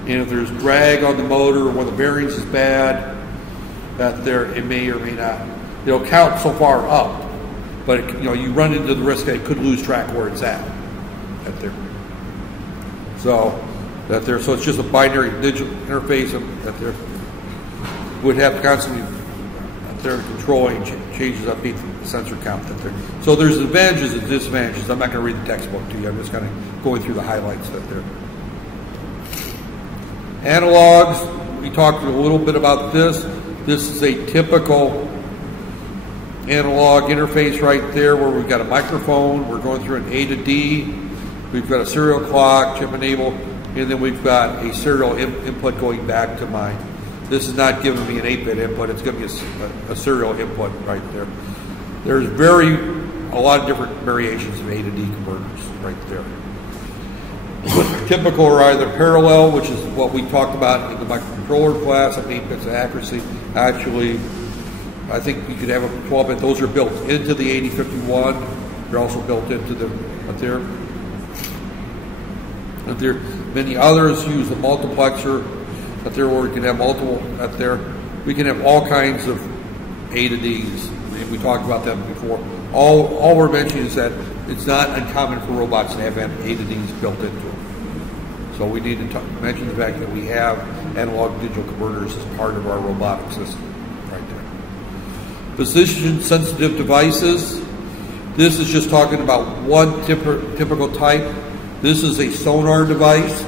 And if there's drag on the motor or when the bearings is bad, it may or may not. It'll count so far up, but you run into the risk that it could lose track where it's at. So it's just a binary digital interface. Would have to constantly they're controlling changes up the sensor count that they're. So there's advantages and disadvantages. I'm not going to read the textbook to you. I'm just kind of going through the highlights that they're. Analogs, we talked a little bit about this. This is a typical analog interface right there where we've got a microphone, we're going through an A to D, we've got a serial clock, chip enable, and then we've got a serial input going back to mine. This is not giving me an 8-bit input, it's giving me a serial input right there. There's a lot of different variations of A to D converters right there. Typical are either parallel, which is what we talked about in the microcontroller class, at 8 bits of accuracy. Actually, I think you could have a 12-bit. Those are built into the 8051. They're also built into the up there. Up there, many others use a multiplexer. Up there, where we can have multiple. Up there, we can have all kinds of A to Ds. We talked about them before. All we're mentioning is that it's not uncommon for robots to have A to Ds built into them. So we need to mention the fact that we have analog digital converters as part of our robotic system right there. Position sensitive devices. This is just talking about one typical type. This is a sonar device.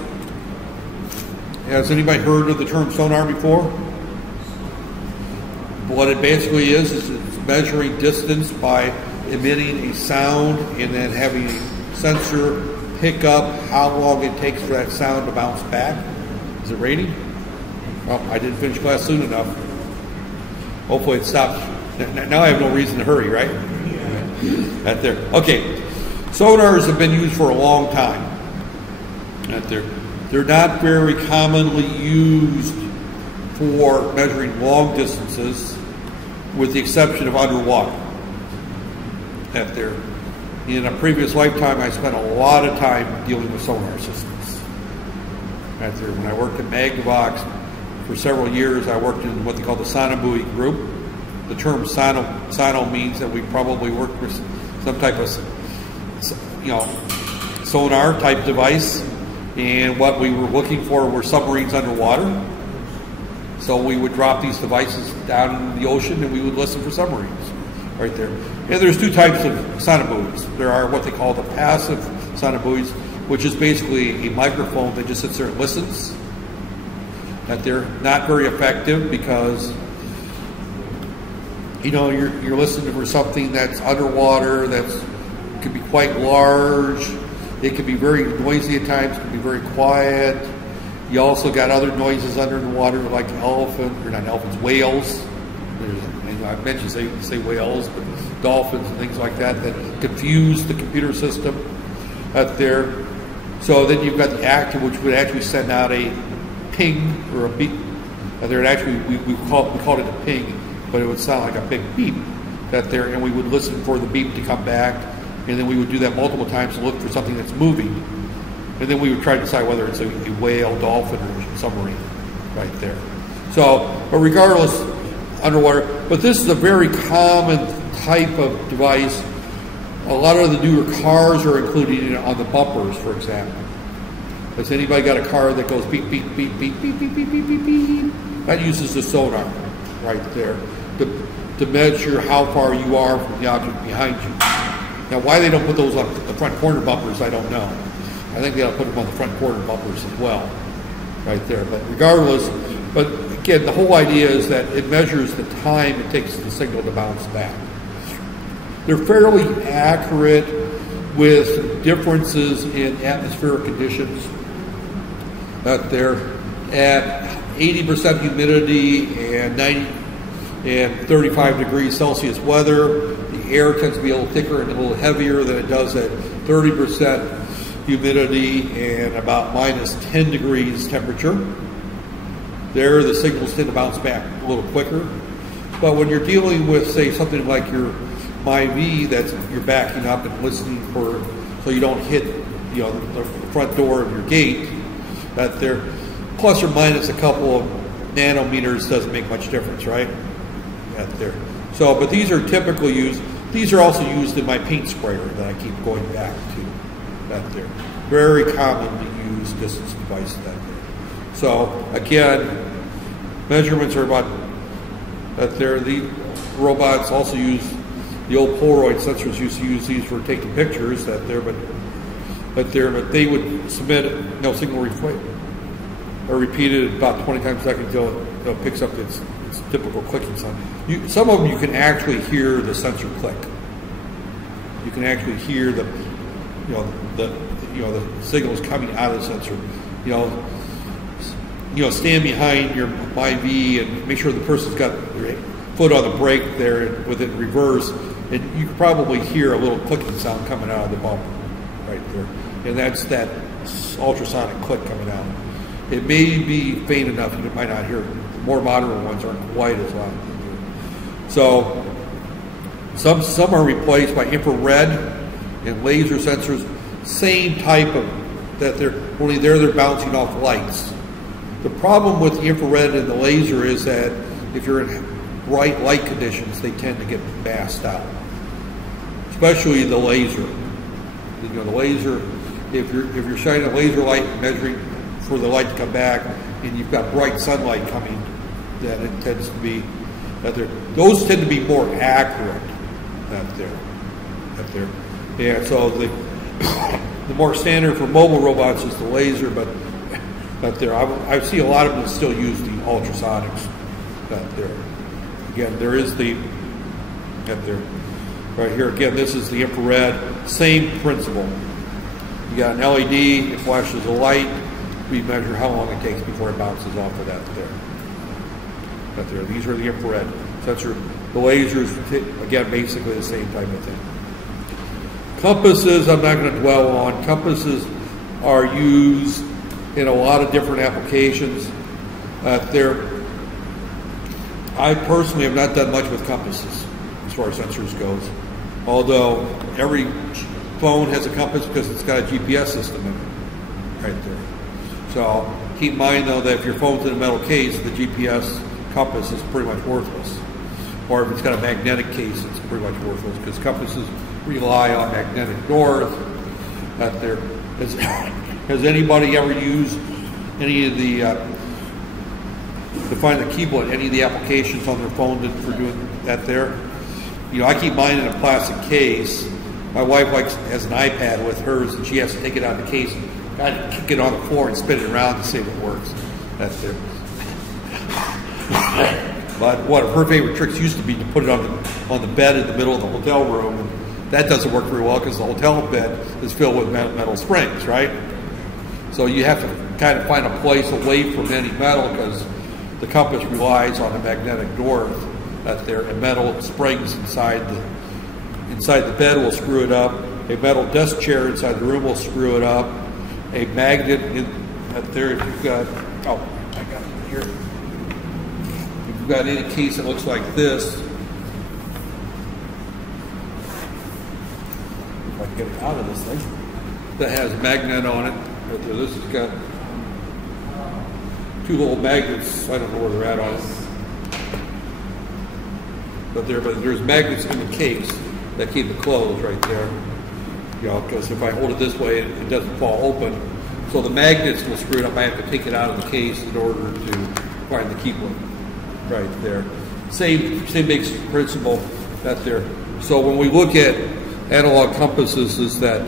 Has anybody heard of the term sonar before? What it basically is it's measuring distance by emitting a sound and then having a sensor pick up how long it takes for that sound to bounce back. Is it raining? Oh, I didn't finish class soon enough. Hopefully it stops. Now I have no reason to hurry, right? Right there. Okay. Sonars have been used for a long time. Right there. They're not very commonly used for measuring long distances, with the exception of underwater. Right there. In a previous lifetime, I spent a lot of time dealing with sonar systems. Right there. When I worked at Magnavox for several years, I worked in what they call the sonobuoy group. The term sono means that we probably worked with some type of, sonar type device, and what we were looking for were submarines underwater. So we would drop these devices down into the ocean, and we would listen for submarines right there. And there's two types of sonobuoys. There are what they call the passive sonobuoys, which is basically a microphone that just sits there and listens. That they're not very effective because you're listening for something that's underwater, could be quite large. It can be very noisy at times. It can be very quiet. You also got other noises under the water, like whales. I mentioned say whales, but dolphins and things like that confuse the computer system out there. So then you've got the active, which would actually send out a ping or a beep. We called it a ping, but it would sound like a big beep out there, and we would listen for the beep to come back, and then we would do that multiple times to look for something that's moving, and then we would try to decide whether it's a whale, dolphin, or submarine right there. So, but regardless, underwater, but this is a very common type of device. A lot of the newer cars are including it on the bumpers, for example. Has anybody got a car that goes beep, beep, beep, beep, beep, beep, beep, beep, beep, beep? That uses the sonar right there to measure how far you are from the object behind you. Now, why they don't put those on the front corner bumpers, I don't know. I think they ought to put them on the front corner bumpers as well, right there. But regardless, but again, the whole idea is that it measures the time it takes the signal to bounce back. They're fairly accurate with differences in atmospheric conditions. That they're at 80% humidity and 35 degrees Celsius weather. The air tends to be a little thicker and a little heavier than it does at 30% humidity and about minus 10 degrees temperature. There, the signals tend to bounce back a little quicker. But when you're dealing with, say, something like your MyV, that's you're backing up and listening for, so you don't hit, the front door of your gate, that there, plus or minus a couple of nanometers doesn't make much difference, right? That there. So, but these are typically used. These are also used in my paint sprayer that I keep going back to. That there, very commonly used distance device. That there. So again, measurements are about that there. robots also use the old Polaroid sensors. Used to use these for taking pictures. But they would submit signal or repeat it about 20 times a second until it picks up its typical clicking sound. Some of them you can actually hear the sensor click. You can actually hear the signals coming out of the sensor. Stand behind your MyV and make sure the person's got their foot on the brake there with it in reverse, and you can probably hear a little clicking sound coming out of the bumper right there, and that's that ultrasonic click coming out. It may be faint enough you might not hear it. More modern ones aren't quite as loud. So some are replaced by infrared and laser sensors. Same type of only they're bouncing off lights. The problem with the infrared and the laser is that if you're in bright light conditions, they tend to get masked out. Especially the laser. The laser, if you're shining a laser light and measuring for the light to come back, and you've got bright sunlight coming, then it tends to be those tend to be more accurate Yeah, so the more standard for mobile robots is the laser, but I see a lot of them still use the ultrasonics. Again, there is right here. Again, this is the infrared. Same principle. You got an LED. It flashes a light. We measure how long it takes before it bounces off of that there. These are the infrared sensor. The lasers, again, basically the same type of thing. Compasses, I'm not going to dwell on. Compasses are used in a lot of different applications. I personally have not done much with compasses as far as sensors goes, although every phone has a compass because it's got a GPS system in it right there. So keep in mind though that if your phone's in a metal case, the GPS compass is pretty much worthless. Or if it's got a magnetic case, it's pretty much worthless because compasses rely on magnetic north. Has anybody ever used any of the to find the keyboard, any of the applications on their phone for doing that there? I keep mine in a plastic case. My wife has an iPad with hers, and she has to take it out of the case and kind of kick it on the floor and spin it around to see if it works. That's there. But one of her favorite tricks used to be to put it on the bed in the middle of the hotel room. And that doesn't work very well because the hotel bed is filled with metal springs, right? So you have to kind of find a place away from any metal because the compass relies on a magnetic north and metal springs inside the bed will screw it up. A metal desk chair inside the room will screw it up. A magnet there, if you've got, I got it here. If you've got any case that looks like this, if I can get it out of this thing, that has a magnet on it. Right there. This has got two little magnets. I don't know where they're at on it. But there's magnets in the case that keep it closed right there. Because if I hold it this way, it doesn't fall open. So the magnets will screw it up. I have to take it out of the case in order to find the keyboard right there. Same basic principle there. So when we look at analog compasses, is that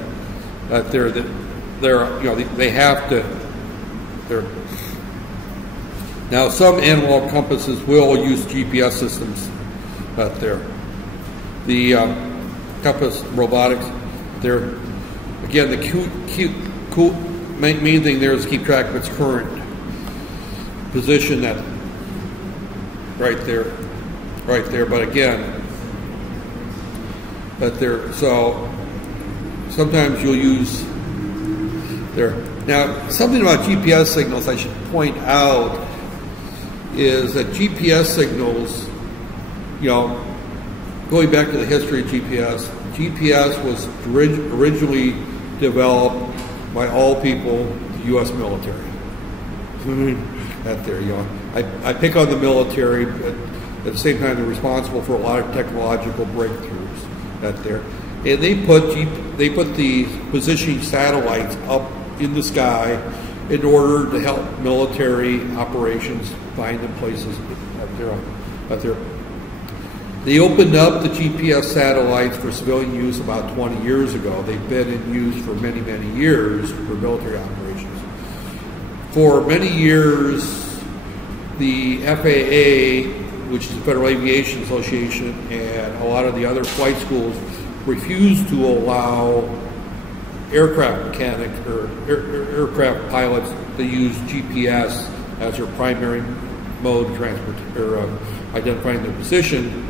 they have to. Now some analog compasses will use GPS systems. The compass robotics. Again, the main thing there is to keep track of its current position right there. But again, so sometimes you'll use there. Now, something about GPS signals I should point out is that GPS signals, going back to the history of GPS was originally developed by all people, the U.S. military. I pick on the military, but at the same time they're responsible for a lot of technological breakthroughs. And they put the positioning satellites up in the sky in order to help military operations find the places They opened up the GPS satellites for civilian use about 20 years ago. They've been in use for many, many years for military operations. For many years, the FAA, which is the Federal Aviation Association, and a lot of the other flight schools refused to allow aircraft mechanics or aircraft pilots to use GPS as their primary mode of transport or identifying their position,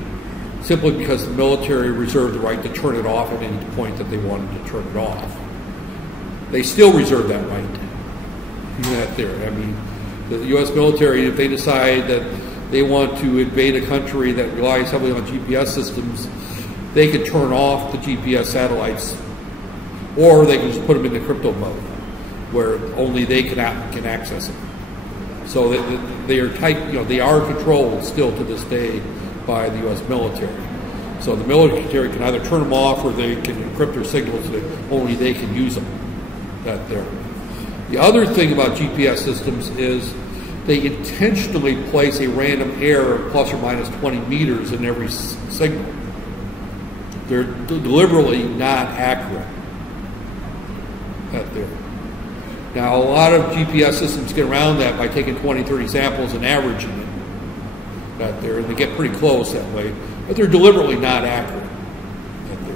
simply because the military reserved the right to turn it off at any point that they wanted to turn it off. They still reserve that right. That there. I mean, the U.S. military, if they decide that they want to invade a country that relies heavily on GPS systems, they can turn off the GPS satellites, or they can just put them in the crypto mode, where only they can access it. So they are tight. They are controlled still to this day by the U.S. military. So the military can either turn them off, or they can encrypt their signals so that only they can use them. That there. The other thing about GPS systems is they intentionally place a random error plus or minus 20 meters in every signal. They're deliberately not accurate. That there. Now, a lot of GPS systems get around that by taking 20, 30 samples and averaging it. That there, and they get pretty close that way, but they're deliberately not accurate.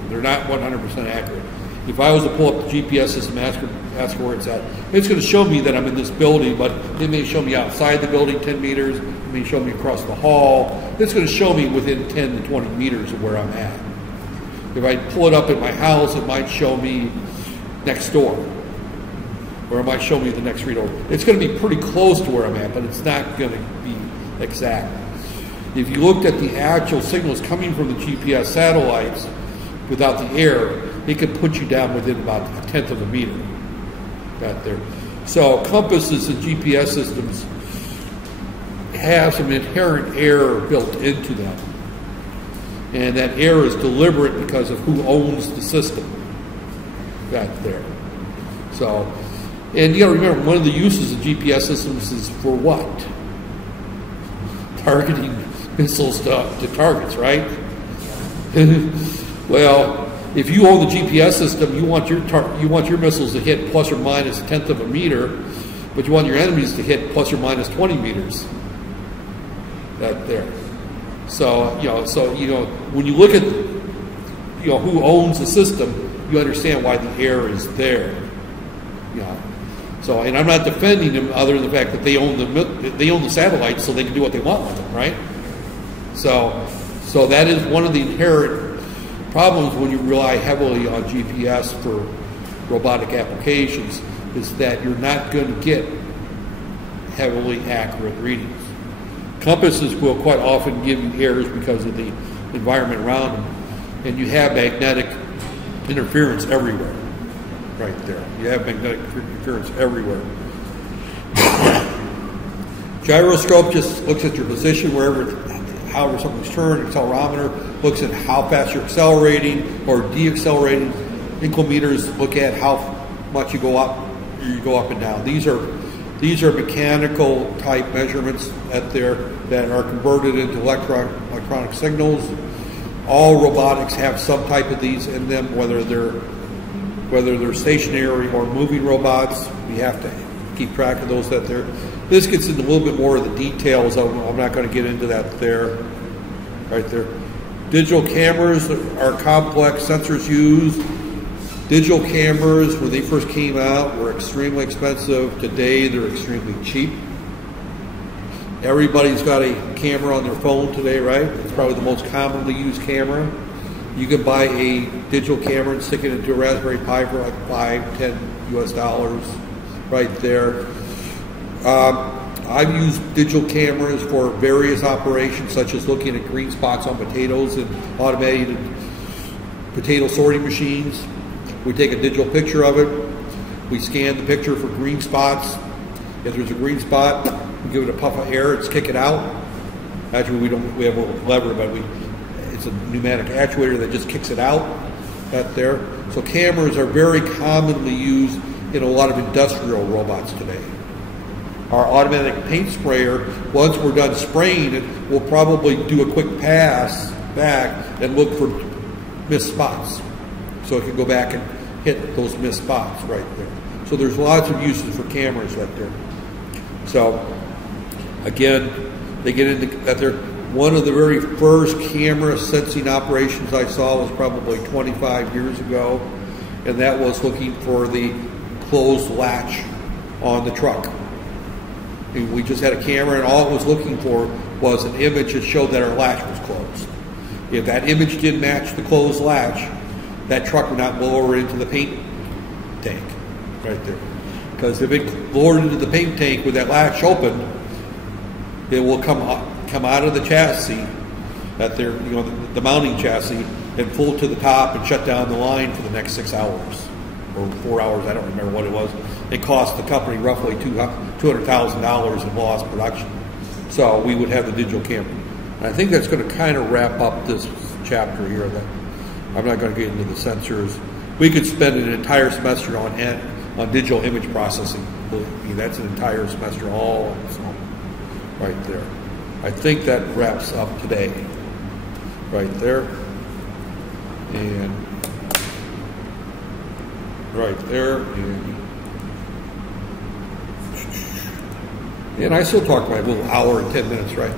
They're not 100% accurate. If I was to pull up the GPS system and ask where it's at, it's going to show me that I'm in this building, but it may show me outside the building 10 meters, it may show me across the hall. It's going to show me within 10 to 20 meters of where I'm at. If I pull it up at my house, it might show me next door, or it might show me the next street over. It's going to be pretty close to where I'm at, but it's not going to be exact. If you looked at the actual signals coming from the GPS satellites without the error, it could put you down within about a tenth of a meter. Got there. So compasses and GPS systems have some inherent error built into them. And that error is deliberate because of who owns the system. Got there. So, and you got to remember, one of the uses of GPS systems is for what? Targeting missiles to targets, right? Well, if you own the GPS system, you want your missiles to hit plus or minus a tenth of a meter, but you want your enemies to hit plus or minus 20 meters. That there. So when you look at who owns the system, you understand why the error is there. So, and I'm not defending them other than the fact that they own the satellites, so they can do what they want with them, right? So that is one of the inherent problems when you rely heavily on GPS for robotic applications, is that you're not going to get heavily accurate readings. Compasses will quite often give you errors because of the environment around them, and you have magnetic interference everywhere. Right there. You have magnetic interference everywhere. Gyroscope just looks at your position however something's turned. Accelerometer looks at how fast you're accelerating or deaccelerating. Inclinators look at how much you go up and down. These are mechanical type measurements that are converted into electronic signals. All robotics have some type of these in them, whether they're stationary or moving robots. We have to keep track of those that they're. This gets into a little bit more of the details. I'm not going to get into that there. Right there. Digital cameras are complex sensors used. Digital cameras, when they first came out, were extremely expensive. Today, they're extremely cheap. Everybody's got a camera on their phone today, right? It's probably the most commonly used camera. You can buy a digital camera and stick it into a Raspberry Pi for like $5, $10 right there. I've used digital cameras for various operations, such as looking at green spots on potatoes and automated potato sorting machines. We take a digital picture of it. We scan the picture for green spots. If there's a green spot, we give it a puff of air, it's kick it out. Actually, we have a lever, but it's a pneumatic actuator that just kicks it out. That there. So cameras are very commonly used in a lot of industrial robots today. Our automatic paint sprayer, once we're done spraying it, we'll probably do a quick pass back and look for missed spots. So it can go back and hit those missed spots right there. So there's lots of uses for cameras right there. So again, they get into that there. One of the very first camera sensing operations I saw was probably 25 years ago, and that was looking for the closed latch on the truck. And we just had a camera, and all it was looking for was an image that showed that our latch was closed. If that image didn't match the closed latch, that truck would not blow over into the paint tank right there. Because if it lowered into the paint tank with that latch open, it will come out of the chassis, that they're, you know, the mounting chassis, and pull to the top and shut down the line for the next 6 hours or 4 hours. I don't remember what it was. It cost the company roughly $200,000 in lost production. So we would have the digital camera. And I think that's going to kind of wrap up this chapter here. That I'm not going to get into the sensors. We could spend an entire semester on digital image processing. Believe me, that's an entire semester all on its own right there. I think that wraps up today right there. And right there. And I still talk my little hour and 10 minutes, right?